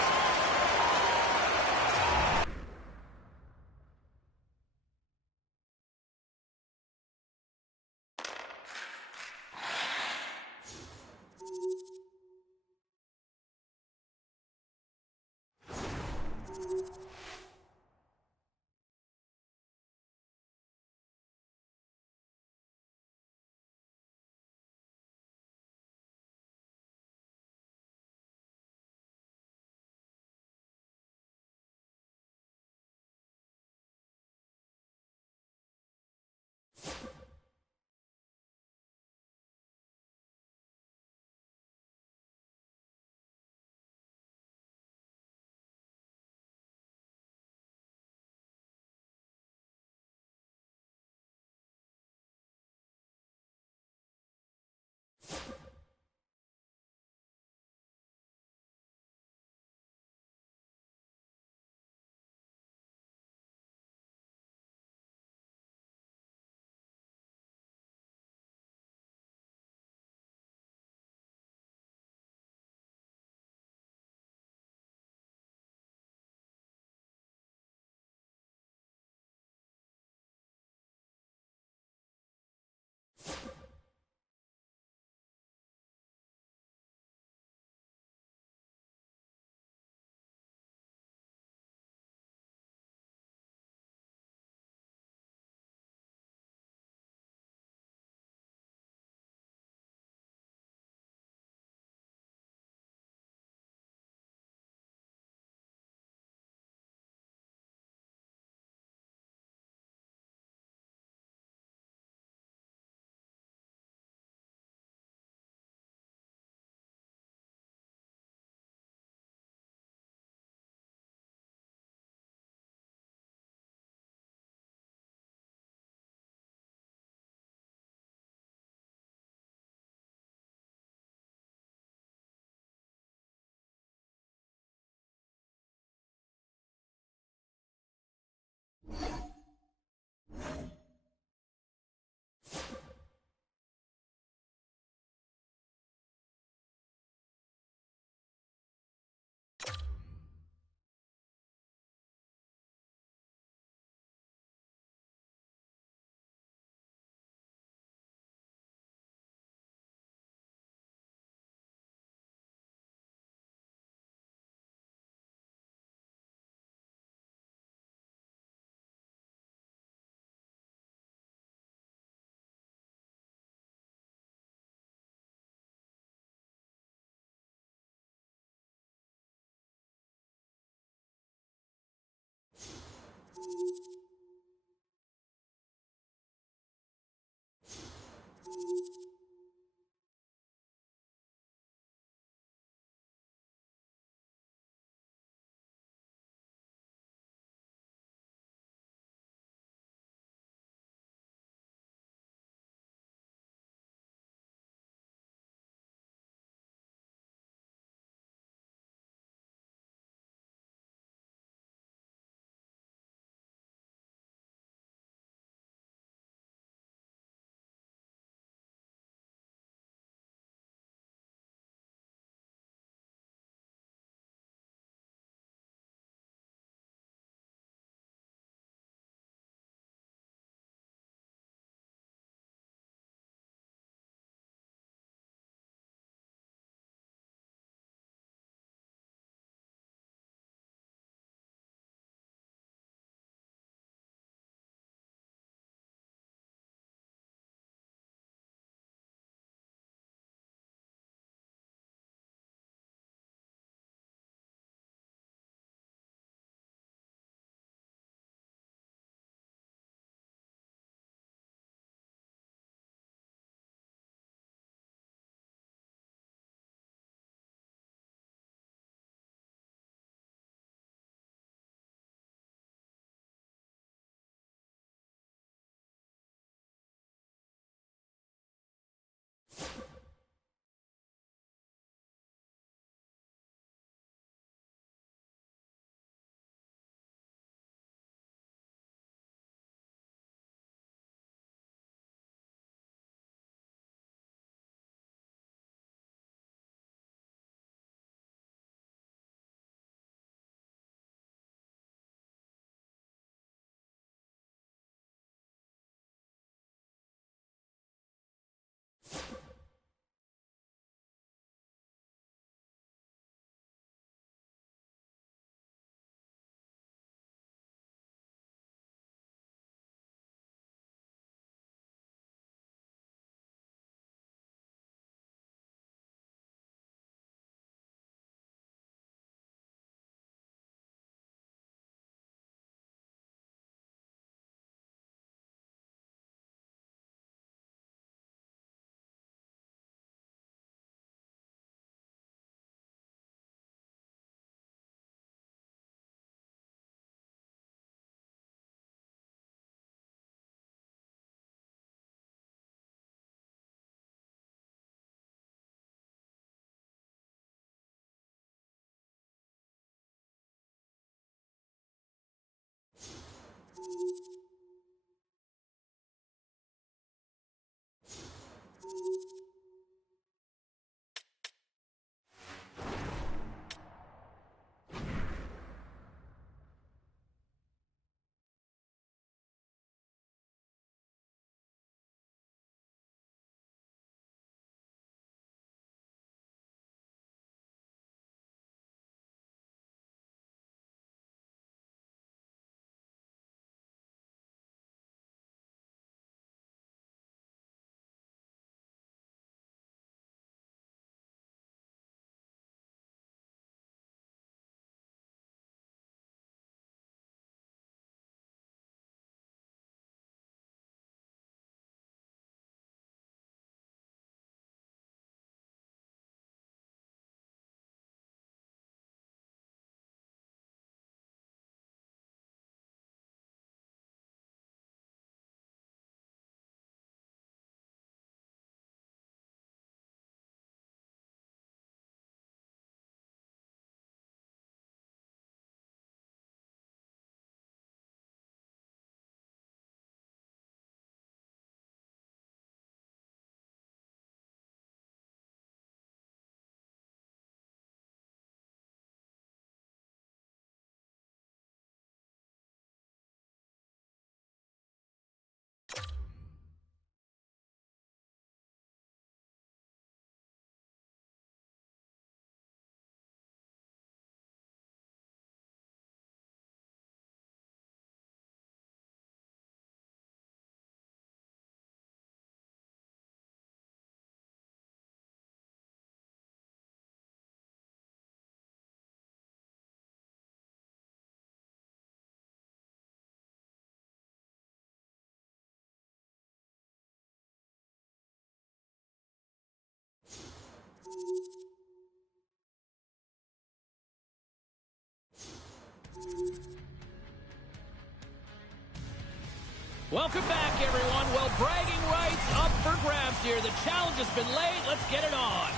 Welcome back, everyone. Well, bragging rights up for grabs here. The challenge has been laid. Let's get it on.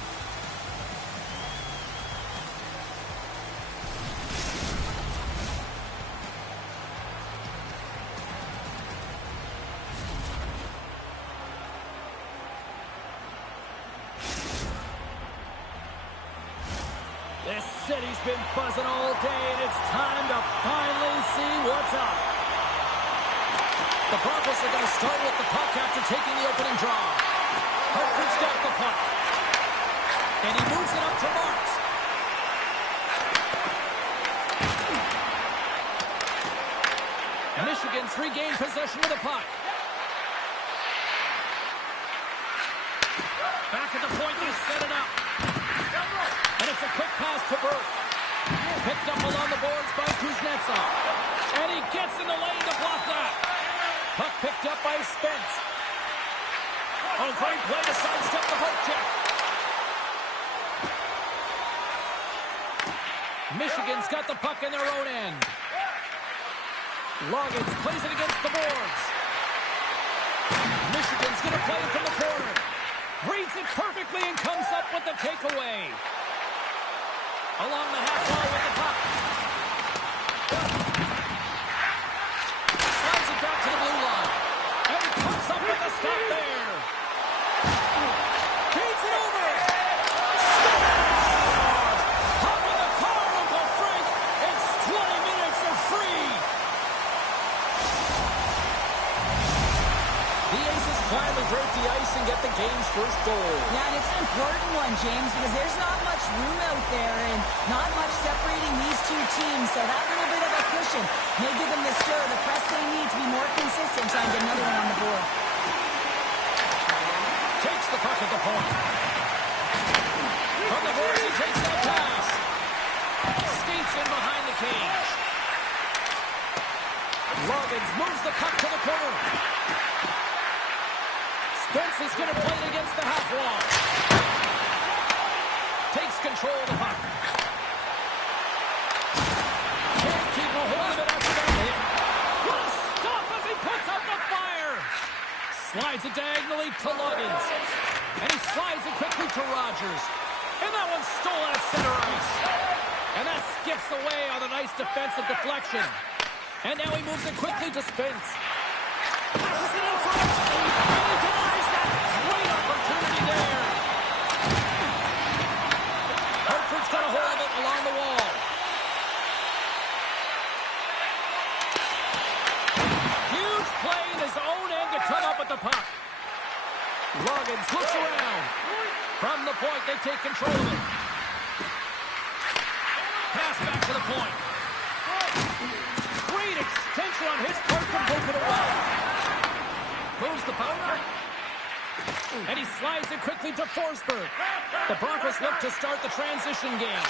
This city's been buzzing all day, and it's time to finally see what's up. The Broncos are going to start with the puck after taking the opening draw. Hartford's got the puck. And he moves it up to Marks. Michigan's regained possession of the puck. Back at the point, they set it up. And it's a quick pass to Burke. Picked up along the boards by Kuznetsov. And he gets in the lane to block that. Puck picked up by Spence. Oh, great play to sidestep the poke check. Michigan's got the puck in their own end. Loggins plays it against the boards. Michigan's going to play it from the corner. Reads it perfectly and comes up with the takeaway. Along the half wall with the puck. Slides it back to the blue line. And he comes up with a stop there. Feeds it over. Scores! Hop in the car, Uncle Frank. It's 20 minutes of free. The Aces finally break the ice and get the game's first goal. Yeah, and it's an important one, James, because there's not much room out there and not much separating these two teams. So that little bit of a cushion may give them the stir, the press they need to be more consistent, trying to get another one on the board. Takes the puck at the point. From the boards, he takes that pass. Skates in behind the cage. Loggins moves the puck to the corner. Spence is going to play it against the half wall. Takes control of the puck. Can't keep a hold of it after that hit. What a stop as he puts out the fire. Slides it diagonally to Loggins. And he slides it quickly to Rogers. And that one's stolen at center ice. And that skips away on a nice defensive deflection. And now he moves it quickly to Spence. Passes it in front. And he denies that. Great opportunity there. Hartford's got a hold of it along the wall. Huge play in his own end to come up with the puck. Loggins looks around. From the point, they take control of it. Pass back to the point. Great extension on his part to move it away. Moves the puck. And he slides it quickly to Forsberg. The Broncos look to start the transition game.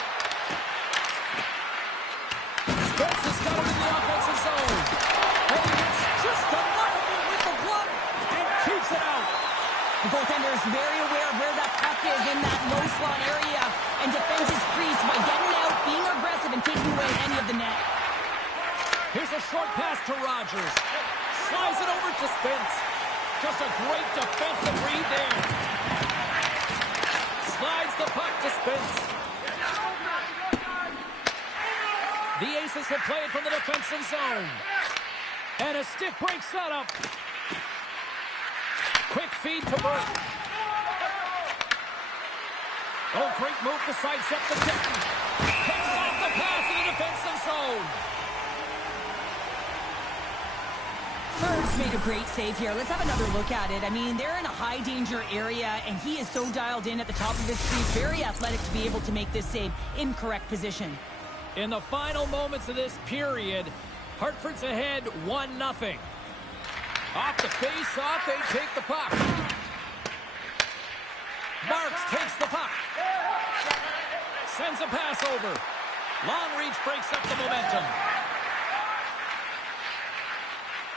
Spence has got it in the offensive zone. And he gets just enough of it with the glove and keeps it out. The goaltender is very aware of where that puck is in that low slot area and defends his crease by getting out, being aggressive, and taking away any of the net. Here's a short pass to Rogers. Slides it over to Spence. Just a great defensive read there. Slides the puck to Spence. The Aces will play it from the defensive zone. And a stick breaks that up. Quick feed to Burke. Oh, great move to sidestep the check. Takes off the pass in the defensive zone. Burke's made a great save here. Let's have another look at it. I mean, they're in a high-danger area, and he is so dialed in at the top of his crease. Very athletic to be able to make this save in correct position. In the final moments of this period, Hartford's ahead 1-0. Off the face-off, they take the puck. Marks takes the puck. Sends a pass over. Long reach breaks up the momentum.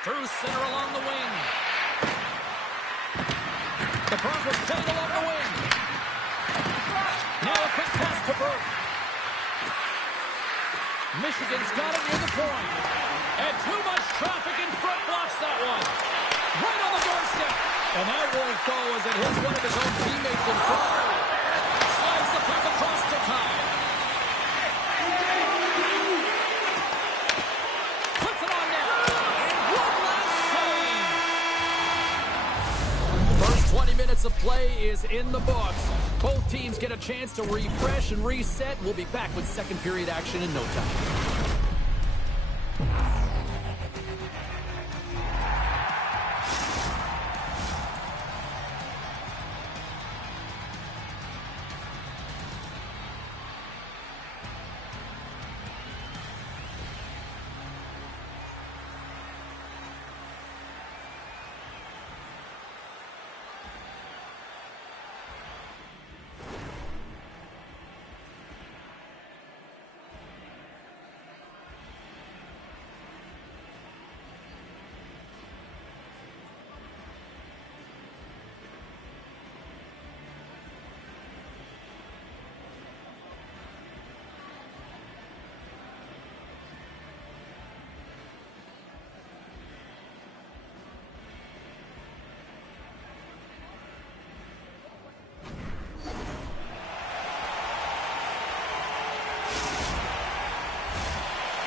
Through center along the wing. The Broncos playing along the wing. Now a quick pass to Burke. Michigan's got it near the point. And too much traffic in front blocks that one. Right on the doorstep. And that won't go as it hits one of his own teammates in front. Slides the puck across to Kyle. Puts it on net. And one last save. First 20 minutes of play is in the books. Both teams get a chance to refresh and reset. We'll be back with second period action in no time.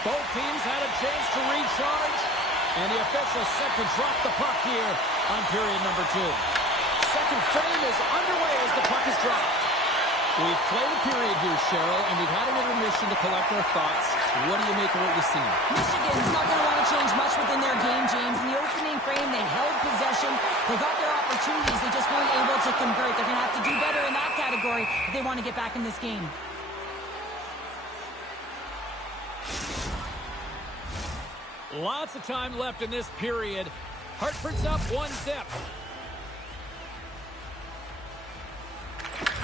Both teams had a chance to recharge, and the officials set to drop the puck here on period number 2. Second frame is underway as the puck is dropped. We've played a period here, Cheryl, and we've had an intermission to collect our thoughts. What do you make of what you've seen? Michigan's not going to want to change much within their game, James. In the opening frame, they held possession. They got their opportunities. They just weren't able to convert. They're going to have to do better in that category if they want to get back in this game. Lots of time left in this period. Hartford's up 1-0.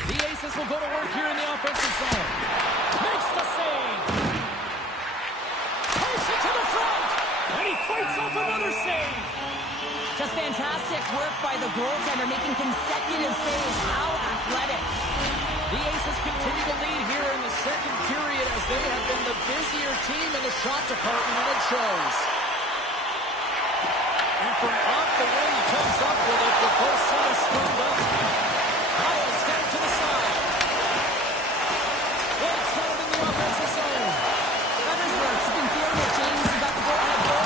The Aces will go to work here in the offensive zone. Makes the save. Takes it to the front. And he fights off another save. Just fantastic work by the goaltender, making consecutive saves. How athletic. The Aces continue to lead here in the second period as they have been the busier team in the shot department, and it shows. And from off the wing, he comes up with it with both sides screwed up. Kyle's got it to the side. It's got it in the offensive zone. Feathersworth's been feeling it, James. He got the goal-ahead goal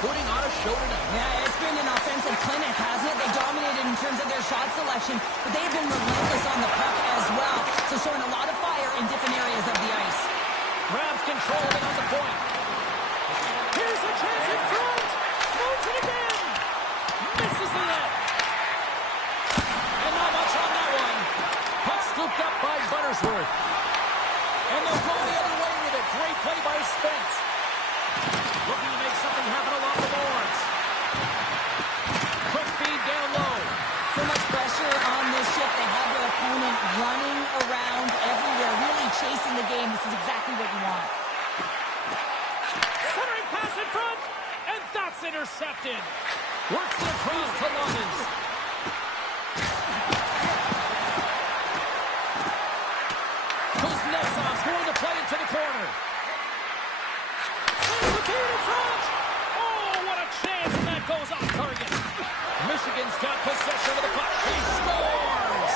putting on a show tonight. Yeah, it's been an offensive clinic, hasn't it? They dominated in terms of their shot selection, but they've been relentless on the puck as well. So showing a lot of fire in different areas of the ice. Grabs control of it on the point. Here's a chance in front. Moves it again. Misses the net. And not much on that one. Puck scooped up by Buttersworth. And they'll go the other way with it. Great play by Spence. Looking to make something happen along the boards. Quick feed down low. So much pressure on this shift. They have their opponent running around everywhere, really chasing the game. This is exactly what you want. Centering pass in front, and that's intercepted. Works it across to London. Kuznetsov's going to play it to the corner. There's the feed in front. Oh, what a chance, and that goes off target. Michigan's got possession of the puck. He scores!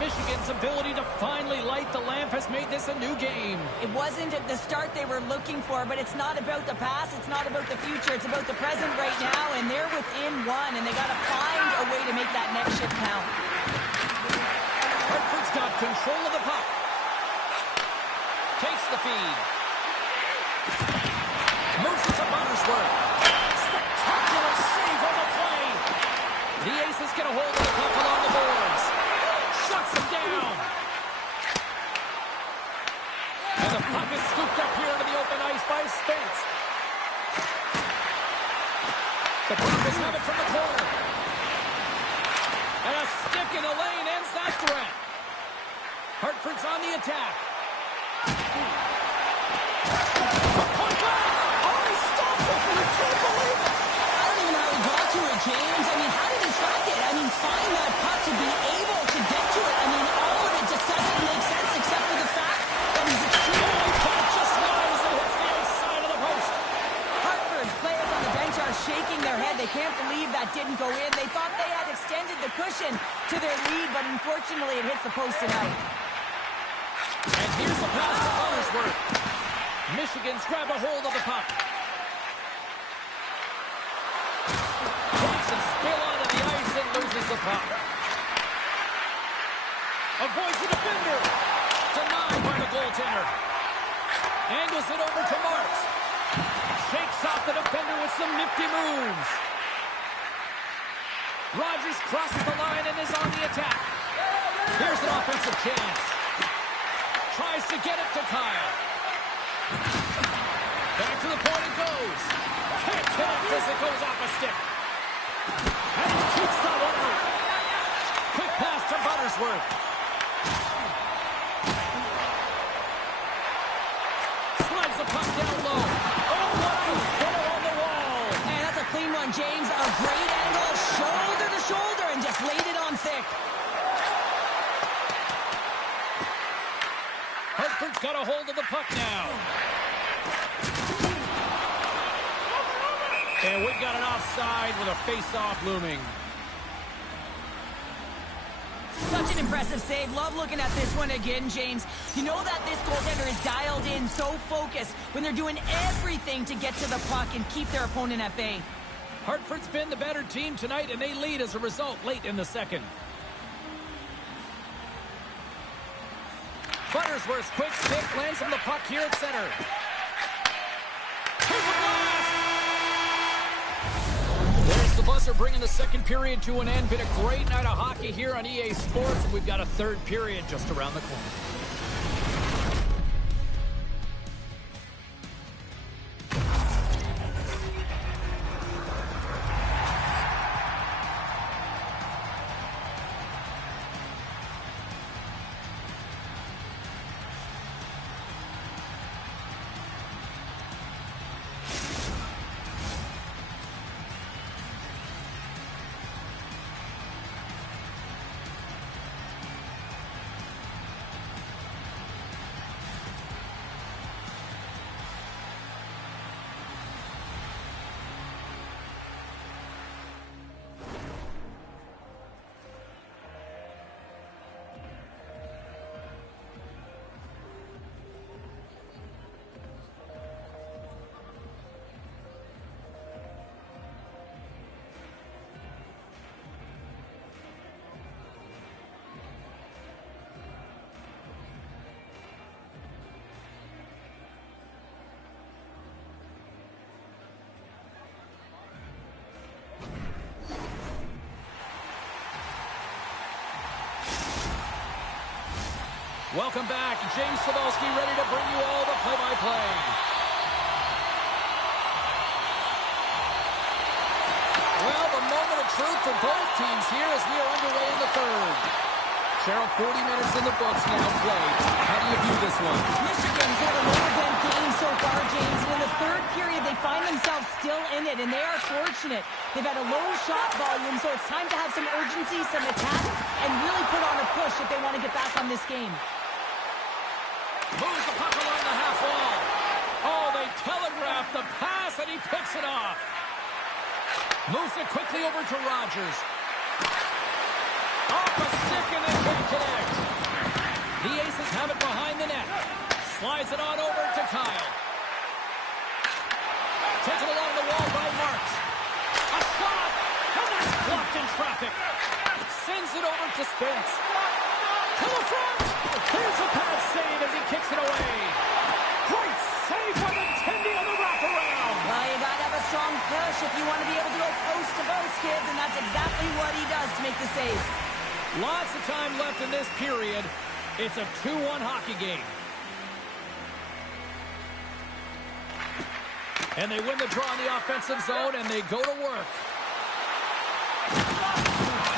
Michigan's ability to finally light the lamp has made this a new game. It wasn't at the start they were looking for, but it's not about the past, it's not about the future, it's about the present right now, and they're within one, and they got to find a way to make that next shift count. Hartford's got control of the puck. Takes the feed. Moves it to Buttersworth. Spectacular save on the play. The Aces get a hold of the puck along the boards. Shuts him down. And the puck is scooped up here into the open ice by Spence. The Broncos have it from the corner. And a stick in the lane ends that threat. Hartford's on the attack. Point blank. Oh, he stopped it. You can't believe it. I don't even know how he got to it, James. I mean, how did he track it? I mean, find that puck to be able to get to it. I mean, all of it just doesn't make sense except for the fact that he's extremely Puck just lines and hits the outside of the post. Hartford's players on the bench are shaking their head. They can't believe that didn't go in. They thought they had extended the cushion to their lead, but unfortunately it hits the post tonight. And here's a pass to Buttersworth. Michigan's grabbed a hold of the puck. Takes and spill onto the ice and loses the puck. Avoids the defender. Denied by the goaltender. Angles it over to Marks. Shakes off the defender with some nifty moves. Rogers crosses the line and is on the attack. Here's an offensive chance. Tries to get it to Kyle. Back to the point it goes. Can't connect as it goes off a stick. And he keeps that one out. Quick pass to Buttersworth. Slides the puck down low. Oh, what a hit on the wall. And that's a clean one, James. A great angle, shoulder to shoulder, and just laid it on thick. Hartford's got a hold of the puck now. And we got an offside with a face-off looming. Such an impressive save. Love looking at this one again, James. You know that this goaltender is dialed in, so focused when they're doing everything to get to the puck and keep their opponent at bay. Hartford's been the better team tonight, and they lead as a result late in the second. Buttersworth's quick stick lands on the puck here at center. Here's a blast! There's the buzzer bringing the second period to an end. Been a great night of hockey here on EA Sports, and we've got a third period just around the corner. Welcome back. James Cebulski ready to bring you all the play-by-play. Well, the moment of truth for both teams here as we are underway in the third. Cheryl, 40 minutes in the books now played. How do you view this one? Michigan's had a low-event game so far, James. And in the third period, they find themselves still in it, and they are fortunate. They've had a low shot volume, so it's time to have some urgency, some attack, and really put on a push if they want to get back on this game. Moves the puck along the half wall. Oh, they telegraph the pass, and he picks it off. Moves it quickly over to Rogers. Off a stick, and they can't connect. The Aces have it behind the net. Slides it on over to Kyle. Taken along the wall by Marks. A shot, and that's blocked in traffic. Sends it over to Spence. To the front. Here's a pad save as he kicks it away. Great save by the Tendy on the wraparound. Well, you got to have a strong push if you want to be able to go post to post, kids, and that's exactly what he does to make the save. Lots of time left in this period. It's a 2-1 hockey game. And they win the draw in the offensive zone, and they go to work.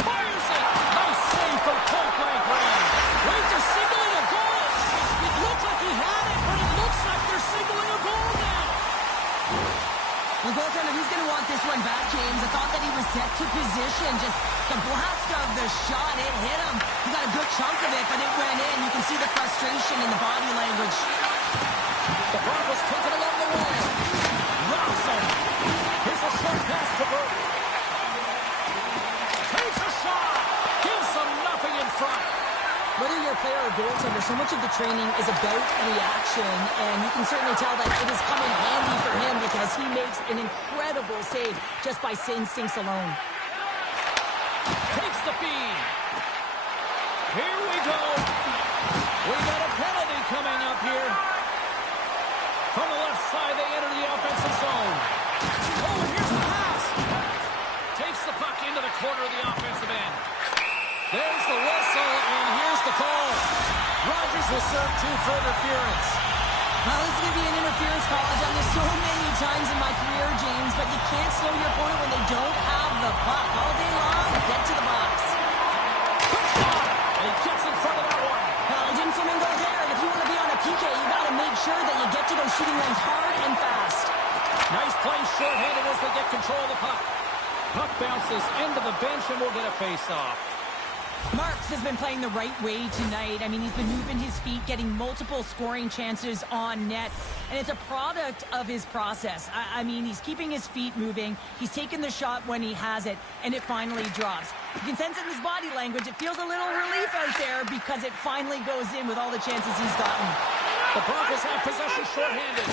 Fires it! Nice save from point-blank range. Rangers signaling a goal. It looked like he had it, but it looks like they're signaling a goal now. The goaltender, he's going to want this one back, James. I thought that he was set to position. Just the blast of the shot, it hit him. He got a good chunk of it, but it went in. You can see the frustration in the body language. The Broncos take it along the wall. Robson. Here's a short pass to Burke. Takes a shot. Gives them nothing in front. Whether you're a player or goaltender, so much of the training is about reaction, and you can certainly tell that it has come in handy for him because he makes an incredible save just by instincts alone. Takes the feed. Here we go. We got a penalty coming up here. From the left side, they enter the offensive zone. Oh, and here's the pass. Takes the puck into the corner of the offensive end. There's the whistle, and here's the call. Rogers will serve 2 for interference. Well, this is going to be an interference call. I've done this so many times in my career, James, but you can't slow your opponent when they don't have the puck. All day long, get to the box. Quick shot, and he gets in front of that one. Well, he didn't flamingo there, and if you want to be on a PK, you got to make sure that you get to those shooting lanes hard and fast. Nice play shorthanded as they get control of the puck. Puck bounces into the bench, and we'll get a face-off. Marks has been playing the right way tonight. I mean, he's been moving his feet, getting multiple scoring chances on net, and it's a product of his process. I mean, he's keeping his feet moving. He's taking the shot when he has it, and it finally drops. You can sense in his body language, it feels a little relief out there because it finally goes in with all the chances he's gotten. The Broncos have possession shorthanded.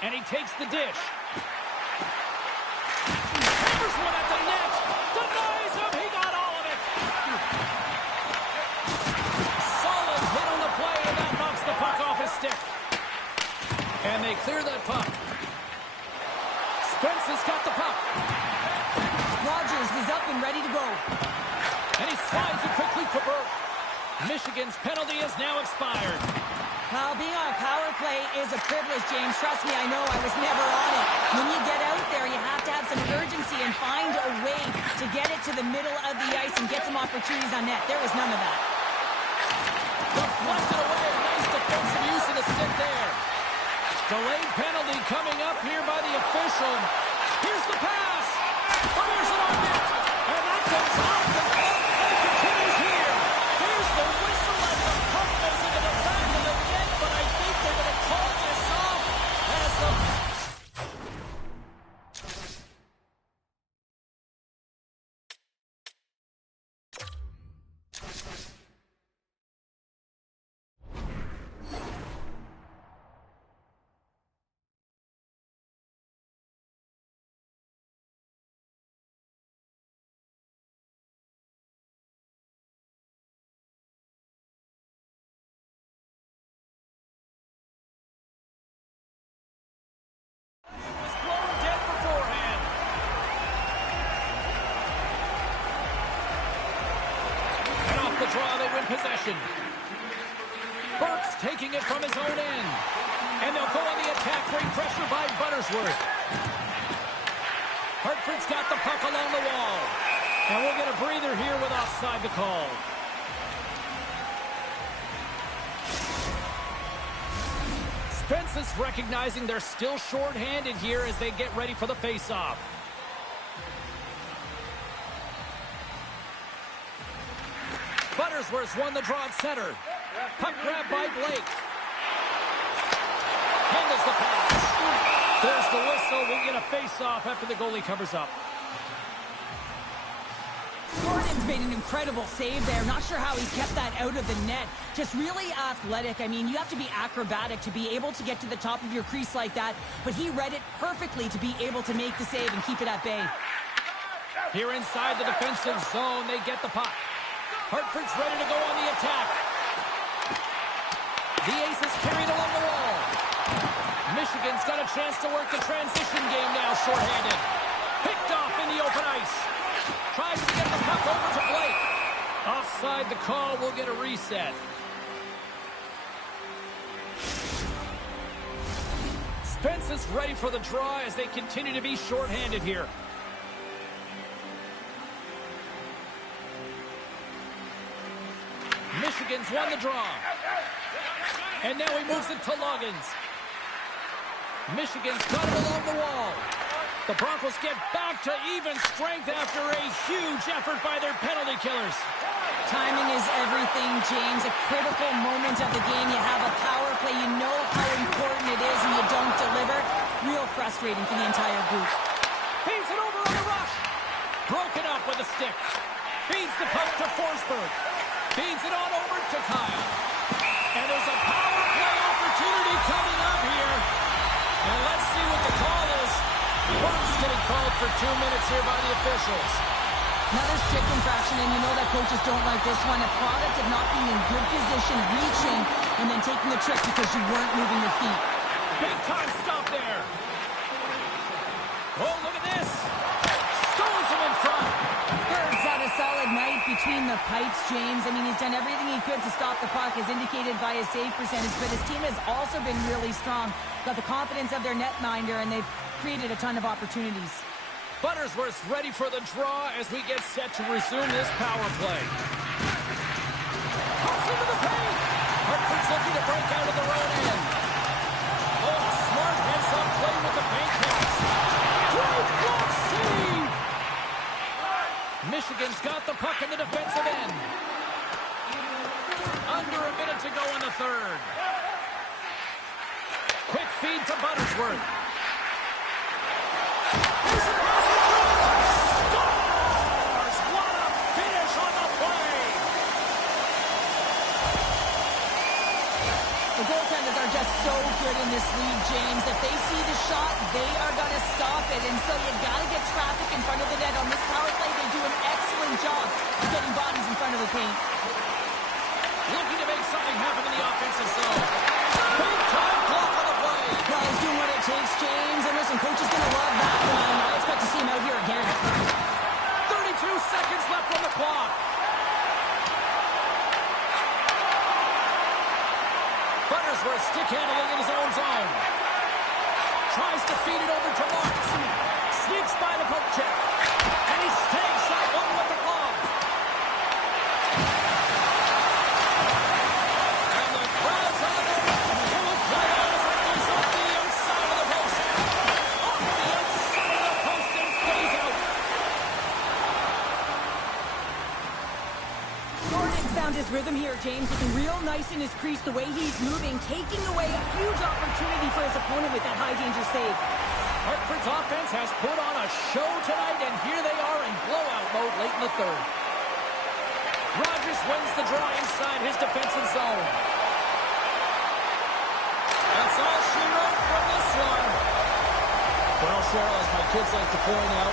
And he takes the dish. Hammers one at the net. Denies him. He got all of it. Solid hit on the play, and that knocks the puck off his stick. And they clear that puck. Spence has got the puck. Rogers is up and ready to go. And he slides it quickly to Burke. Michigan's penalty is now expired. Well, being on a power play is a privilege, James. Trust me, I know. I was never on it. When you get out there, you have to have some urgency and find a way to get it to the middle of the ice and get some opportunities on net. There was none of that. Deflected away. Nice defensive use of the stick there. Delayed penalty coming up here by the official. Here's the pass. Fires it on net. And that goes off the net. And it continues here. Here's the whistle as the puck goes into the back of the net. But I think they're going to call this off as the possession. Burke's taking it from his own end. And they'll go on the attack, great pressure by Buttersworth. Hartford's got the puck along the wall. And we'll get a breather here with offside to call. Spence is recognizing they're still short-handed here as they get ready for the face-off. Buttersworth won the draw at center. Puck grab by Blake. Handles the pass. There's the whistle. We'll get a face-off after the goalie covers up. Gordon's made an incredible save there. Not sure how he kept that out of the net. Just really athletic. I mean, you have to be acrobatic to be able to get to the top of your crease like that. But he read it perfectly to be able to make the save and keep it at bay. Here inside the defensive zone, they get the puck. Hartford's ready to go on the attack. The Aces carried along the wall. Michigan's got a chance to work the transition game now, shorthanded. Picked off in the open ice. Tries to get the puck over to Blake. Offside the call, will get a reset. Spence is ready for the draw as they continue to be shorthanded here. Michigan's won the draw. And now he moves it to Loggins. Michigan's got it along the wall. The Broncos get back to even strength after a huge effort by their penalty killers. Timing is everything, James. A critical moment of the game. You have a power play. You know how important it is, and you don't deliver. Real frustrating for the entire group. Feeds it over on the rush. Broken up with a stick. Feeds the puck to Forsberg. Feeds it on over to Kyle. And there's a power play opportunity coming up here. And let's see what the call is. Burke's getting called for 2 minutes here by the officials. Another stick infraction, and you know that coaches don't like this one. A product of not being in good position, reaching, and then taking the trick because you weren't moving your feet. Big time stop there. Oh, look at this. Stones him in front. Bird's had a solid night between the pipes, James. I mean, he's done everything he could to stop the puck, as indicated by his save percentage, but his team has also been really strong. Got the confidence of their netminder, and they've created a ton of opportunities. Buttersworth's ready for the draw as we get set to resume this power play. Cuts into the paint. Hartford's looking to break out of their own end. Oh, a smart heads-up play with the paint pass. Great block save. Michigan's got the puck in the defensive end. Under a minute to go in the third. Quick feed to Buttersworth. There's a pass. Scores! What a finish on the play! The goaltenders are just so good in this league, James. If they see the shot, they are going to stop it. And so you got to get traffic in front of the net. On this power play, they do an excellent job of getting bodies in front of the paint. Looking to make something happen in the offensive zone. Big time block on the play. Well, he's doing what it takes, James. And listen, coach is going to love that one. I expect to see him out here again. 32 seconds left on the clock. Buttersworth stick handling in his own zone. Tries to feed it over to Marks. Sneaks by the poke check. And he takes that one with the glove. And the crowd's on it. It will play on as it goes off the outside of the post. Off the outside of the post and stays out. Gordon found his rhythm here, James, looking real nice in his crease, the way he's moving, taking away a huge opportunity for his opponent with that high-danger save. Hartford's offense has put on a show tonight, and here they are in blowout mode late in the third. Rogers wins the draw inside his defensive zone. That's all she wrote from this one. Well, Cheryl, as my kids like to point out,